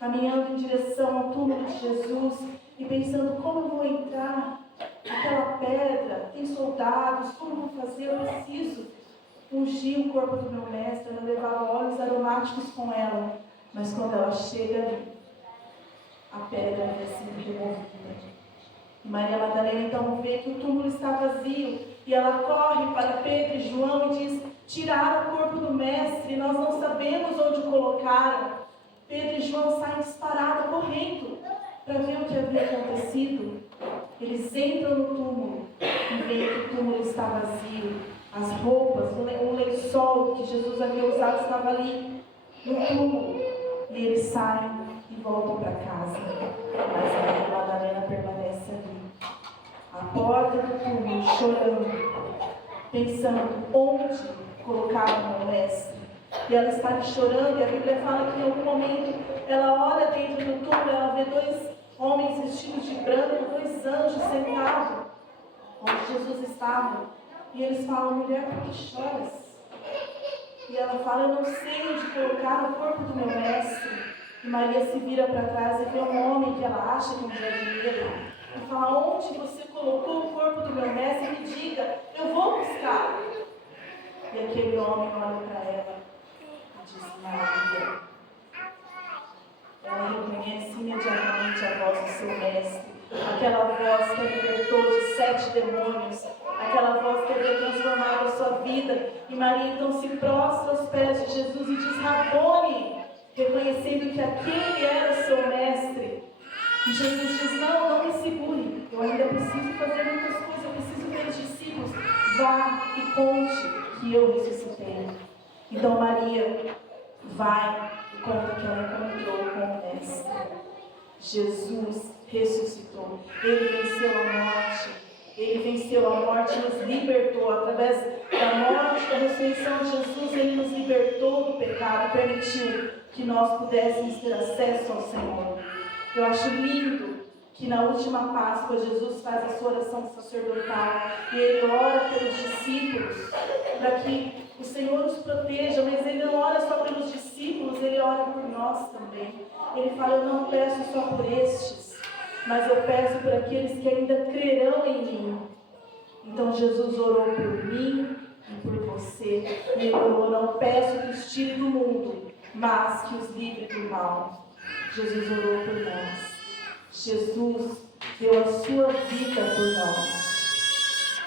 caminhando em direção ao túmulo de Jesus e pensando: como eu vou entrar naquela pedra? Tem soldados, como eu vou fazer? Eu preciso ungir o corpo do meu mestre. Ela levava óleos aromáticos com ela, mas quando ela chega ali, a pedra havia sido removida. Maria Madalena então vê que o túmulo está vazio e ela corre para Pedro e João e diz: tiraram o corpo do mestre, nós não sabemos onde o colocaram. Pedro e João saem disparados, correndo, para ver o que havia acontecido. Eles entram no túmulo e veem que o túmulo está vazio. As roupas, o lençol que Jesus havia usado estava ali no túmulo. E eles saem e voltam para casa. Mas a Maria Madalena permanece ali, à porta do túmulo, chorando, pensando onde colocaram o meu mestre. E ela está ali chorando, e a Bíblia fala que em algum momento ela olha dentro do túmulo, ela vê 2 homens vestidos de branco, 2 anjos sentados onde Jesus estava. E eles falam: mulher, por que choras? E ela fala: eu não sei onde colocar o corpo do meu mestre. E Maria se vira para trás e vê um homem que ela acha que é um jardineiro. E fala: onde você colocou o corpo do meu mestre? Me diga, eu vou buscar. E aquele homem olha para ela e diz: Maria. Ela reconhece imediatamente a voz do seu mestre, aquela voz que a libertou de 7 demônios, Aquela voz que havia transformado a sua vida. E Maria então se prostra aos pés de Jesus e diz: Rabone, reconhecendo que aquele era o seu mestre. E Jesus diz: não me segure, eu ainda preciso fazer muitas coisas, eu preciso ver os discípulos. Vá e conte que eu ressuscitei. Então Maria vai e conta que ela encontrou com o mestre. Jesus ressuscitou, ele venceu a morte. Ele venceu a morte e nos libertou. Através da morte e da ressurreição de Jesus, ele nos libertou do pecado, permitiu que nós pudéssemos ter acesso ao Senhor. Eu acho lindo que na última Páscoa Jesus faz a sua oração sacerdotal e ele ora pelos discípulos para que o Senhor os proteja, mas ele não ora só pelos discípulos, ele ora por nós também. Ele fala: eu não peço só por estes, mas eu peço por aqueles que ainda crerão em mim. Então Jesus orou por mim e por você. E ele orou: não peço que os tire do mundo, mas que os livre do mal. Jesus orou por nós. Jesus deu a sua vida por nós.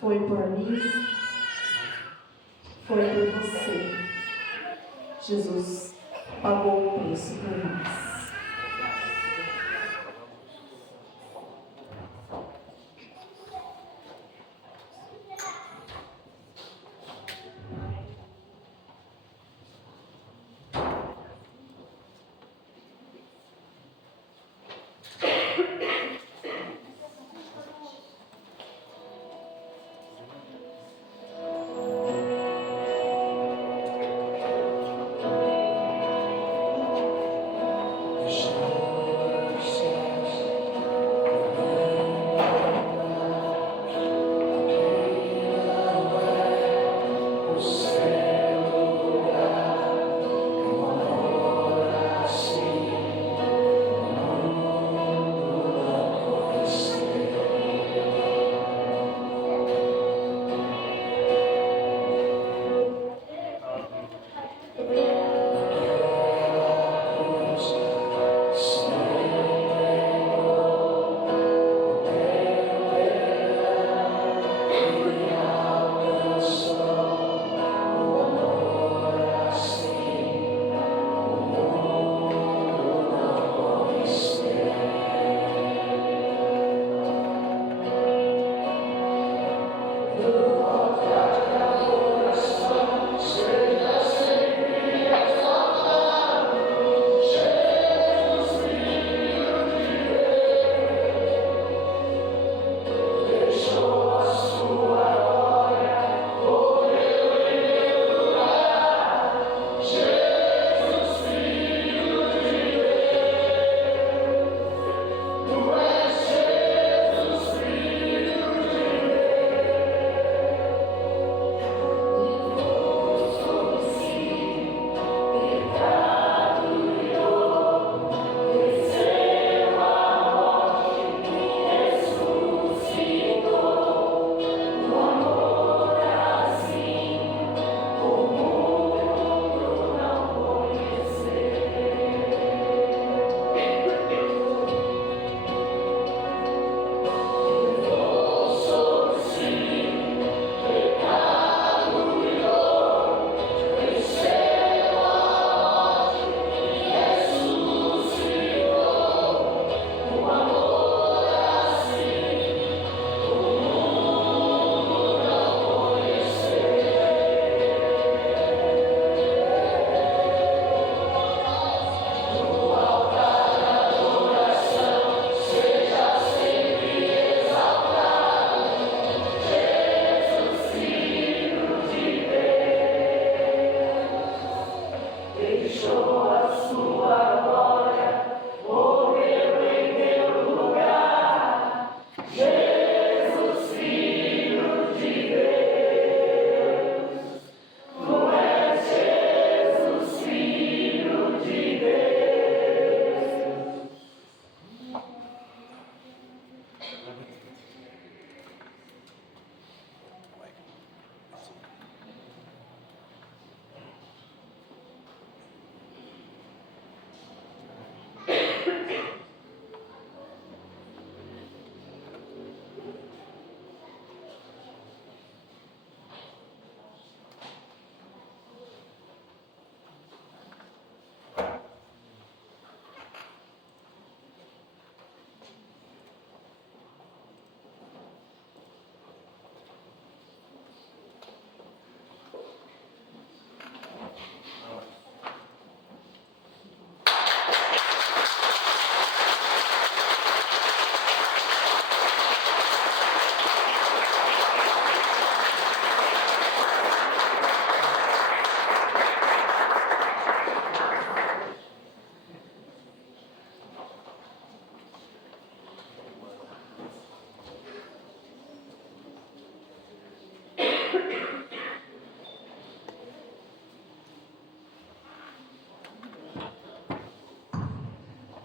Foi por mim, foi por você. Jesus pagou o preço por nós.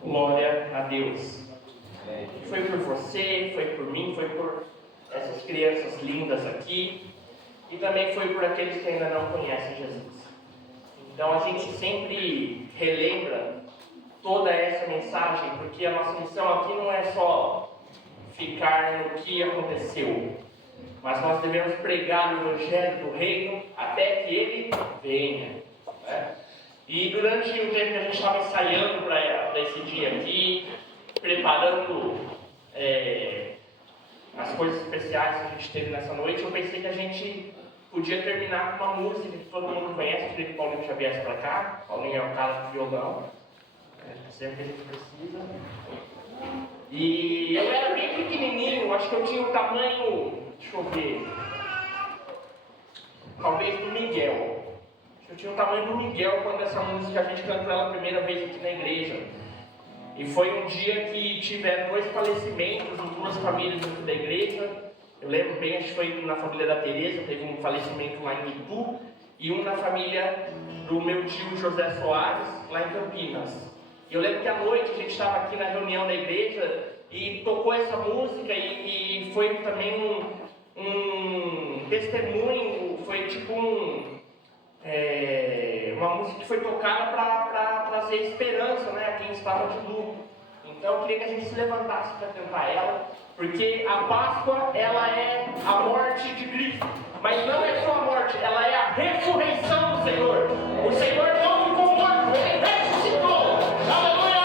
Glória a Deus. Foi por você, foi por mim, foi por essas crianças lindas aqui e também foi por aqueles que ainda não conhecem Jesus. Então a gente sempre relembra toda essa mensagem, porque a nossa missão aqui não é só ficar no que aconteceu, mas nós devemos pregar o Evangelho do Reino até que Ele venha, né? E durante o tempo que a gente estava ensaiando para esse dia aqui, preparando as coisas especiais que a gente teve nessa noite, eu pensei que a gente podia terminar com uma música que todo mundo conhece. Eu queria que o Paulinho já viesse para cá. Paulinho é um cara de violão, sempre que a gente precisa. E eu era bem pequenininho, acho que eu tinha o tamanho, deixa eu ver, talvez do Miguel. Eu tinha o tamanho do Miguel quando essa música a gente cantou ela a primeira vez aqui na igreja. E foi um dia que tiveram 2 falecimentos em 2 famílias aqui da igreja. Eu lembro bem, acho que foi na família da Tereza, teve um falecimento lá em Itu, e um na família do meu tio José Soares, lá em Campinas. E eu lembro que à noite a gente estava aqui na reunião da igreja e tocou essa música e foi também um testemunho, foi tipo uma música que foi tocada para trazer esperança, né, a quem estava de luto. Então eu queria que a gente se levantasse para cantar ela, porque a Páscoa, ela é a morte de Cristo, mas não é só a morte, ela é a ressurreição do Senhor. O Senhor não ficou morto, Ele ressuscitou. Aleluia!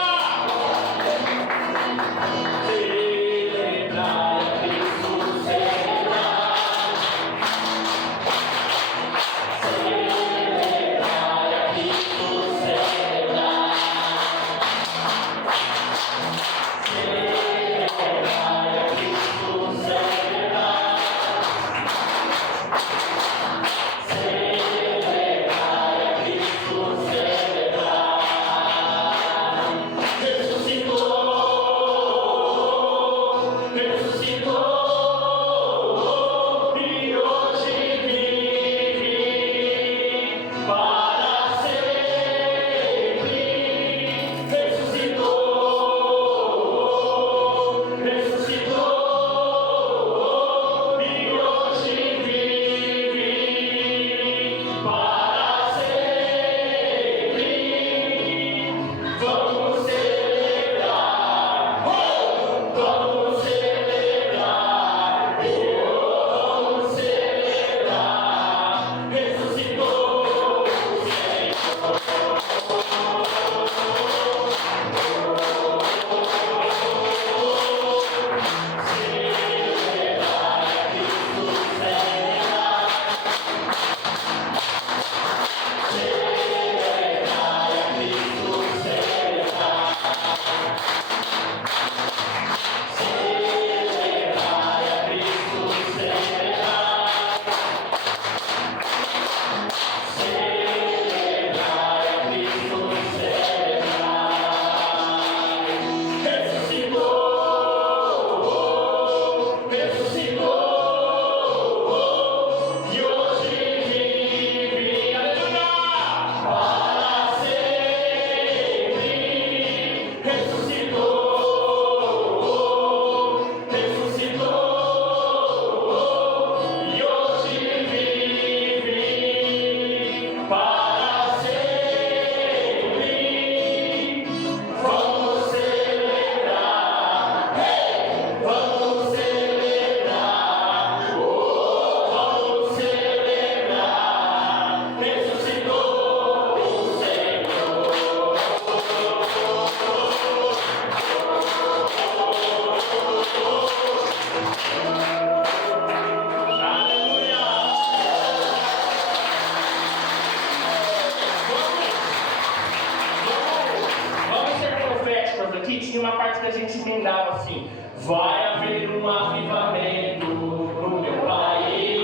Tinha uma parte que a gente emendava assim: vai haver um avivamento no meu país,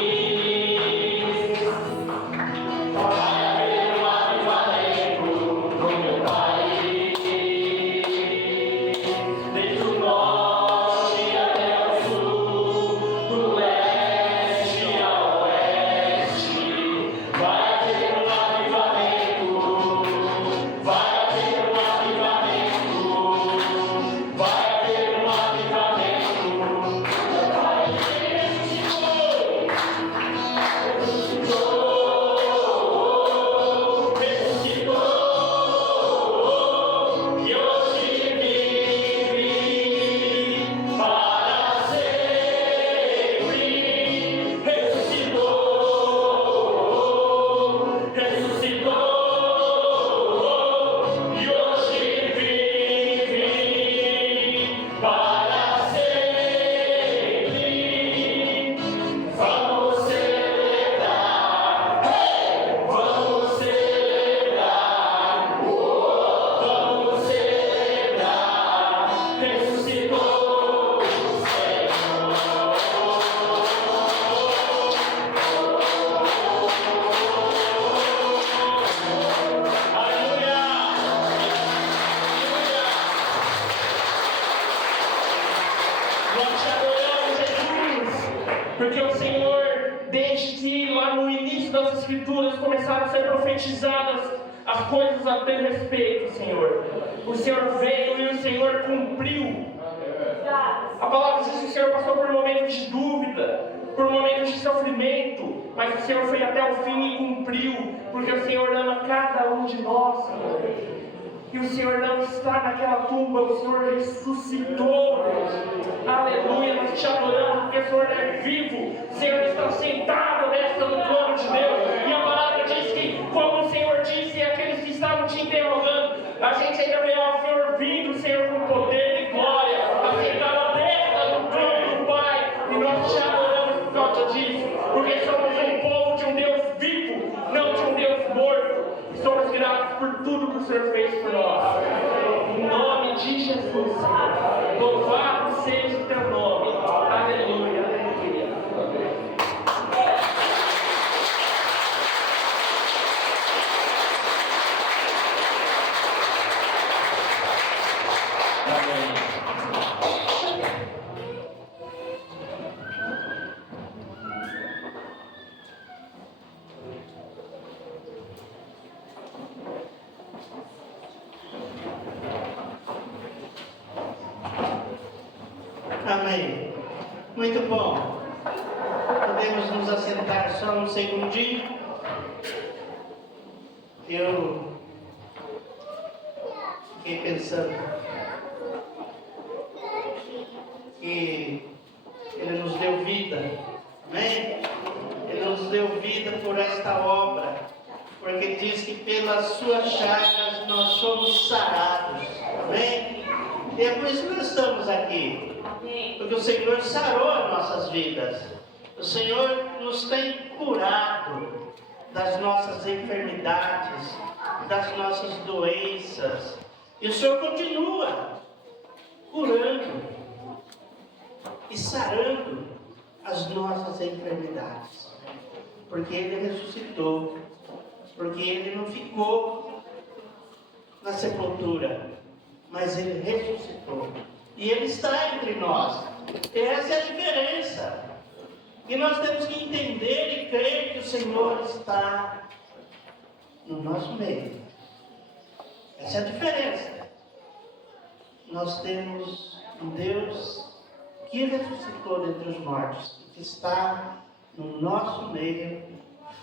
vai haver um avivamento no meu país, desde o norte até o sul, do leste ao oeste, vai haver um avivamento, vai haver um avivamento. Porque o Senhor, desde que lá no início das Escrituras começaram a ser profetizadas as coisas a teu respeito, Senhor, o Senhor veio e o Senhor cumpriu. A palavra diz que o Senhor passou por momentos de dúvida, por momentos de sofrimento, mas o Senhor foi até o fim e cumpriu, porque o Senhor ama cada um de nós, Senhor. E o Senhor não está naquela tumba, o Senhor ressuscitou. Aleluia, nós te adoramos porque o Senhor é vivo. O Senhor está sentado nesta no trono de Deus. E a palavra diz que, como o Senhor disse, aqueles que estavam te interrogando, a gente ainda verá o Senhor vindo, o Senhor com poder e glória, assentado à destra do trono do Pai. E nós te adoramos por causa disso, porque somos um povo de um Deus vivo, não de um Deus morto. E somos gratos por tudo que o Senhor fez por nós. Em nome de Jesus, Senhor. Louvado seja o teu nome. Aleluia, aleluia. Amém. Muito bom. Podemos nos assentar só um segundinho. Eu fiquei pensando que Ele nos deu vida. Amém? Ele nos deu vida por esta obra. Porque diz que pelas suas chagas nós somos sarados. Amém? E é por isso que nós estamos aqui. Porque o Senhor sarou as nossas vidas. O Senhor nos tem curado das nossas enfermidades, das nossas doenças. E o Senhor continua curando e sarando as nossas enfermidades. Porque Ele ressuscitou. Porque Ele não ficou na sepultura, mas Ele ressuscitou. E Ele está entre nós. Essa é a diferença. E nós temos que entender e crer que o Senhor está no nosso meio. Essa é a diferença. Nós temos um Deus que ressuscitou dentre os mortos, que está no nosso meio,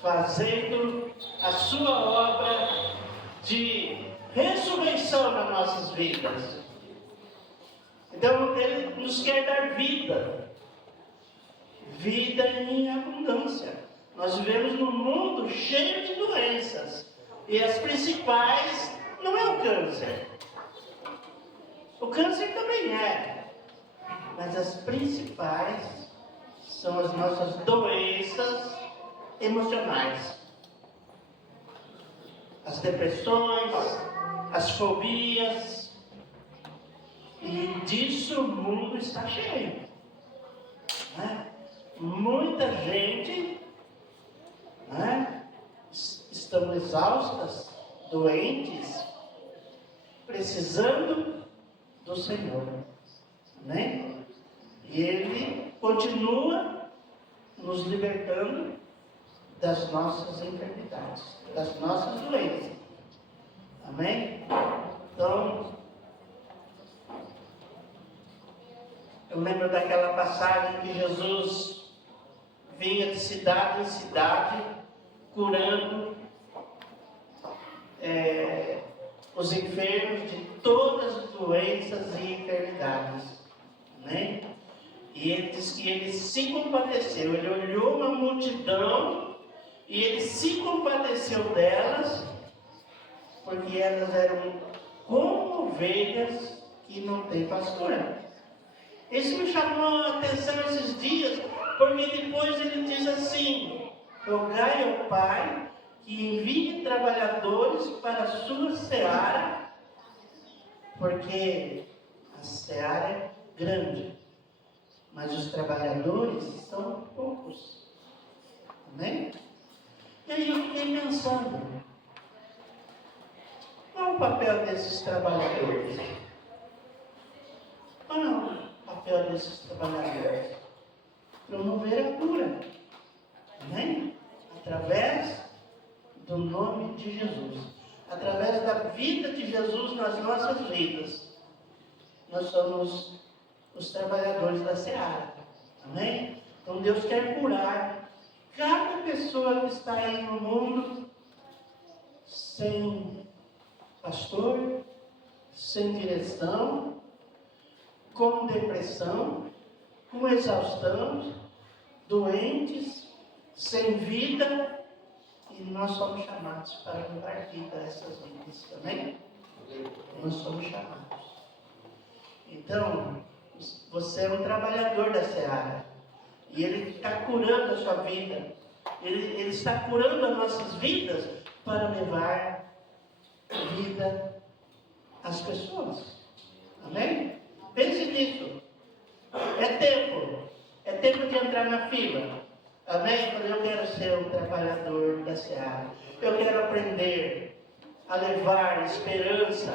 fazendo a sua obra de ressurreição nas nossas vidas. Então, Ele nos quer dar vida. Vida em abundância. Nós vivemos num mundo cheio de doenças. E as principais não é o câncer. O câncer também é. Mas as principais são as nossas doenças emocionais. As depressões, as fobias. E disso o mundo está cheio. Né? Muita gente, né, estão exaustas, doentes, precisando do Senhor. Né? E Ele continua nos libertando das nossas enfermidades, das nossas doenças. Amém? Então, eu lembro daquela passagem que Jesus vinha de cidade em cidade, curando os enfermos de todas as doenças e enfermidades. Né? E ele diz que ele se compadeceu, ele olhou uma multidão e ele se compadeceu delas, porque elas eram como ovelhas que não têm pastor. Isso me chamou a atenção esses dias, porque depois ele diz assim: rogai ao Pai que envie trabalhadores para a sua seara, porque a seara é grande, mas os trabalhadores são poucos. Amém? E aí eu fiquei pensando, qual é o papel desses trabalhadores? Qual é o papel desses trabalhadores? promover a cura. Amém? Através do nome de Jesus. Através da vida de Jesus nas nossas vidas. Nós somos os trabalhadores da seara. Amém? Então Deus quer curar cada pessoa que está aí no mundo sem pastor, sem direção, com depressão, com exaustão, doentes, sem vida, e nós somos chamados para levar vida a essas vidas, amém? Nós somos chamados. Então, você é um trabalhador da seara, e Ele está curando a sua vida, Ele está curando as nossas vidas para levar vida às pessoas, amém? Pense nisso. É tempo de entrar na fila. Amém? Eu quero ser um trabalhador da seara. Eu quero aprender a levar esperança,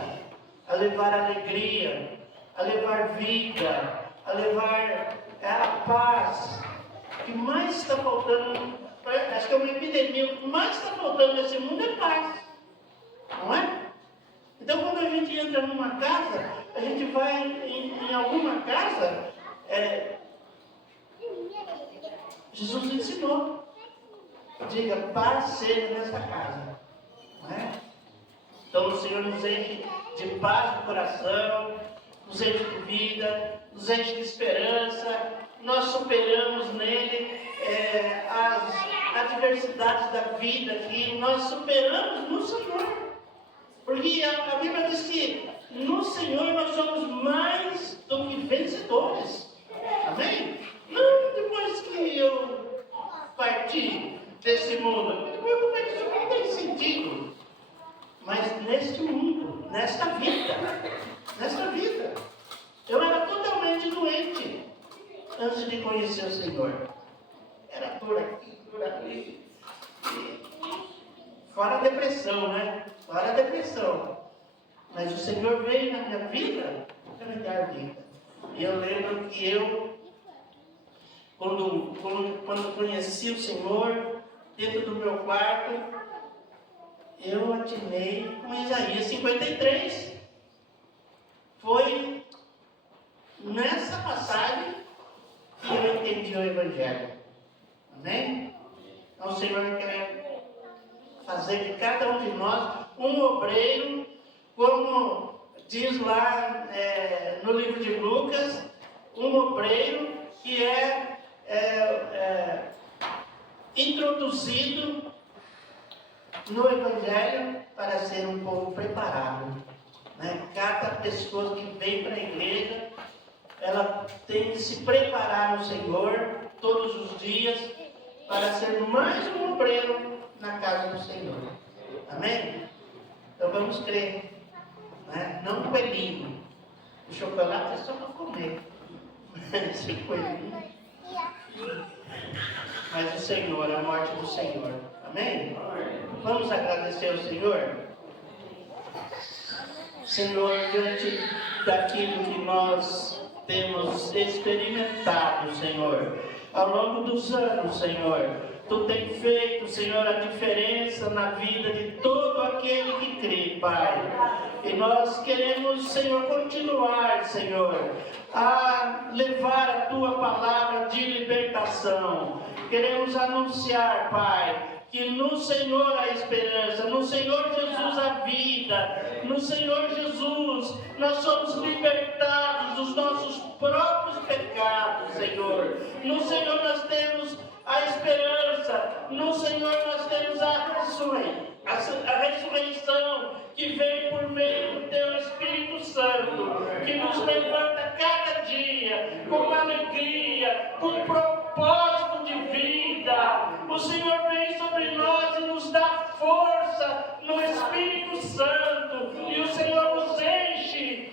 a levar alegria, a levar vida, a levar a paz. O que mais está faltando, acho que é uma epidemia, o que mais está faltando nesse mundo é paz. Não é? Então, quando a gente entra numa casa, a gente vai em alguma casa, Jesus ensinou. Diga, paz seja nesta casa. Não é? Então, o Senhor nos enche de paz no coração, nos enche de vida, nos enche de esperança. Nós superamos nele as adversidades da vida aqui. Nós superamos no Senhor. Porque a Bíblia diz que no Senhor nós somos mais do que vencedores. Amém? Não depois que eu parti desse mundo. Isso não tem sentido. Mas neste mundo, nesta vida, eu era totalmente doente antes de conhecer o Senhor. Era por aqui, por ali. Fora a depressão, né? Fora a depressão. Mas o Senhor veio na minha vida para me dar vida. E eu lembro que quando conheci o Senhor, dentro do meu quarto, eu atinei com Isaías 53. Foi nessa passagem que eu entendi o Evangelho. Amém? Então o Senhor quer fazer de cada um de nós um obreiro, como diz lá no livro de Lucas, um obreiro que é introduzido no Evangelho para ser um povo preparado. Né? Cada pessoa que vem para a igreja, ela tem que se preparar no Senhor todos os dias para ser mais um obreiro na casa do Senhor. Amém? Então vamos crer. Né? Não um coelhinho. O chocolate é só para comer. Esse coelhinho. Mas o Senhor, a morte do Senhor. Amém? Vamos agradecer ao Senhor? Senhor, diante daquilo que nós temos experimentado, Senhor, ao longo dos anos, Senhor, Tu tem feito, Senhor, a diferença na vida de todo aquele que crê, Pai. E nós queremos, Senhor, continuar, Senhor, a levar a Tua palavra de libertação. Queremos anunciar, Pai, que no Senhor há esperança, no Senhor Jesus há vida, no Senhor Jesus nós somos libertados dos nossos próprios pecados, Senhor. No Senhor nós temos a esperança, no Senhor nós temos a ressurreição que vem por meio do Teu Espírito Santo, que nos levanta cada dia com alegria, com propósito de vida. O Senhor vem sobre nós e nos dá força no Espírito Santo, e o Senhor nos enche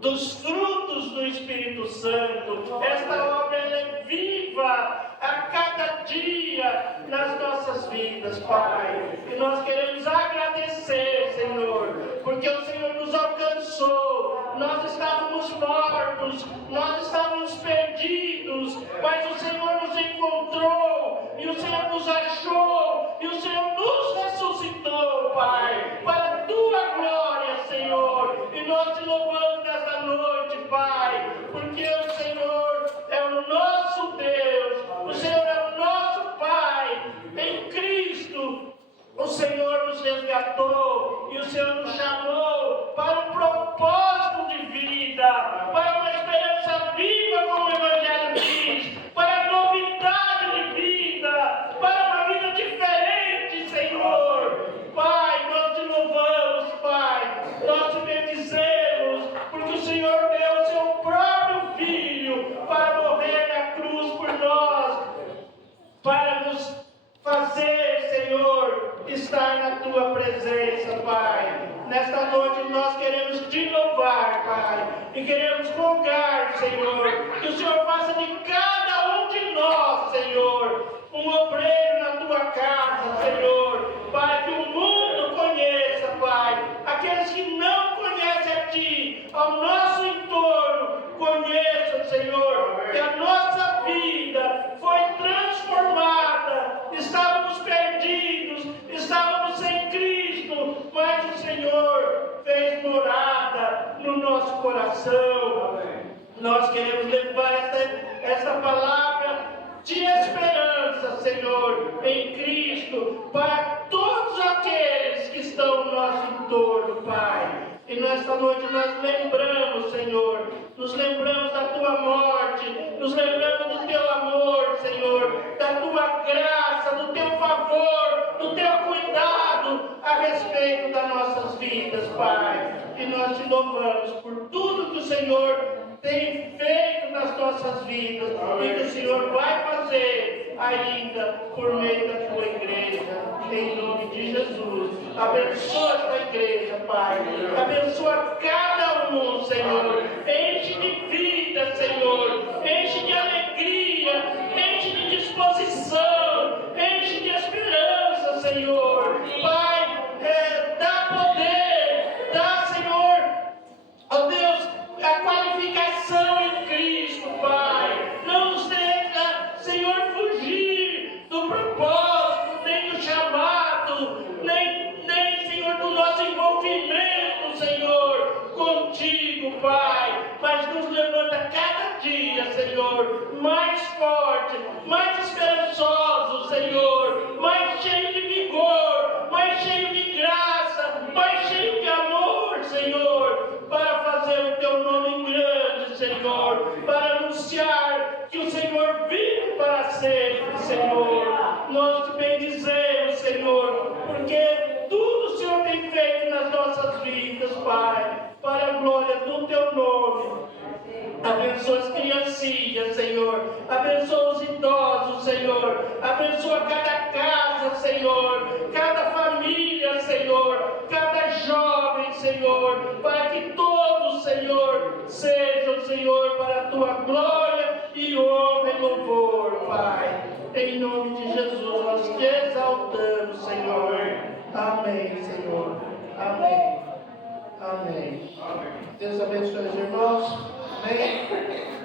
dos frutos do Espírito Santo. Esta obra é viva a cada dia nas nossas vidas, Pai. E nós queremos agradecer, Senhor, porque o Senhor nos alcançou. Nós estávamos estávamos mortos, nós estávamos perdidos, mas o Senhor nos encontrou, e o Senhor nos achou, e o Senhor nos ressuscitou, Pai, para a Tua glória, Senhor. E nós te louvamos nesta noite, Pai, porque o Senhor é o nosso Deus, o Senhor é o nosso Pai. Em Cristo, o Senhor nos resgatou e o Senhor nos chamou para um propósito de vida, para uma esperança viva, como o Evangelho diz, para novidade de vida, para uma vida diferente, Senhor. Pai, nós te louvamos, Pai, nós te bendizemos, porque o Senhor deu o seu próprio Filho para morrer na cruz por nós, para nos fazer, Senhor, estar na Tua presença, Pai. Nesta noite nós queremos te louvar, Pai, e queremos rogar, Senhor, que o Senhor faça de cada um de nós, Senhor, um obreiro na Tua casa, Senhor, para que o mundo conheça, Pai, aqueles que não conhecem a Ti, ao nosso entorno, conheçam, Senhor, que a nossa vida foi transformada. Estávamos perdidos, estávamos sem Cristo, mas o Senhor fez morada no nosso coração. Nós queremos levar esta palavra de esperança, Senhor, em Cristo, para todos aqueles que estão no nosso entorno, Pai. E nesta noite nós lembramos, Senhor, nos lembramos da Tua morte, nos lembramos do Teu amor, Senhor, da Tua graça, do Teu favor, do Teu cuidado a respeito das nossas vidas, Pai. E nós te louvamos por tudo que o Senhor tem feito nas nossas vidas e que o Senhor vai fazer ainda por meio da Tua igreja, em nome de Jesus. Abençoa esta igreja, Pai, abençoa cada um, Senhor, enche de vida, Senhor, enche de alegria, enche de disposição, enche de esperança, Senhor, Pai, dá poder, dá, Senhor, ó Deus, a qualificação em Cristo, Pai. Não nos deixa, Senhor, fugir do propósito, nem do chamado, nem, Senhor, do nosso envolvimento, Senhor, contigo, Pai. Mas nos levanta cada dia, Senhor, mais forte, mais esperançoso, Senhor, mais cheio de vigor, mais cheio de graça, mais cheio de amor, Senhor, para fazer o Teu nome grande, Senhor, para anunciar que o Senhor vive para sempre, Senhor. Nós te bendizemos, Senhor, porque tudo o Senhor tem feito nas nossas vidas, Pai, para a glória do Teu nome. Abençoa as criancinhas, Senhor, abençoa os idosos, Senhor, abençoa cada casa, Senhor, cada família, Senhor, cada jovem, Senhor, para que todos, Senhor, sejam, Senhor, para a Tua glória e honra e louvor, Pai. Em nome de Jesus nós te exaltamos, Senhor. Amém, Senhor. Amém. Amém. Deus abençoe os irmãos. Amém.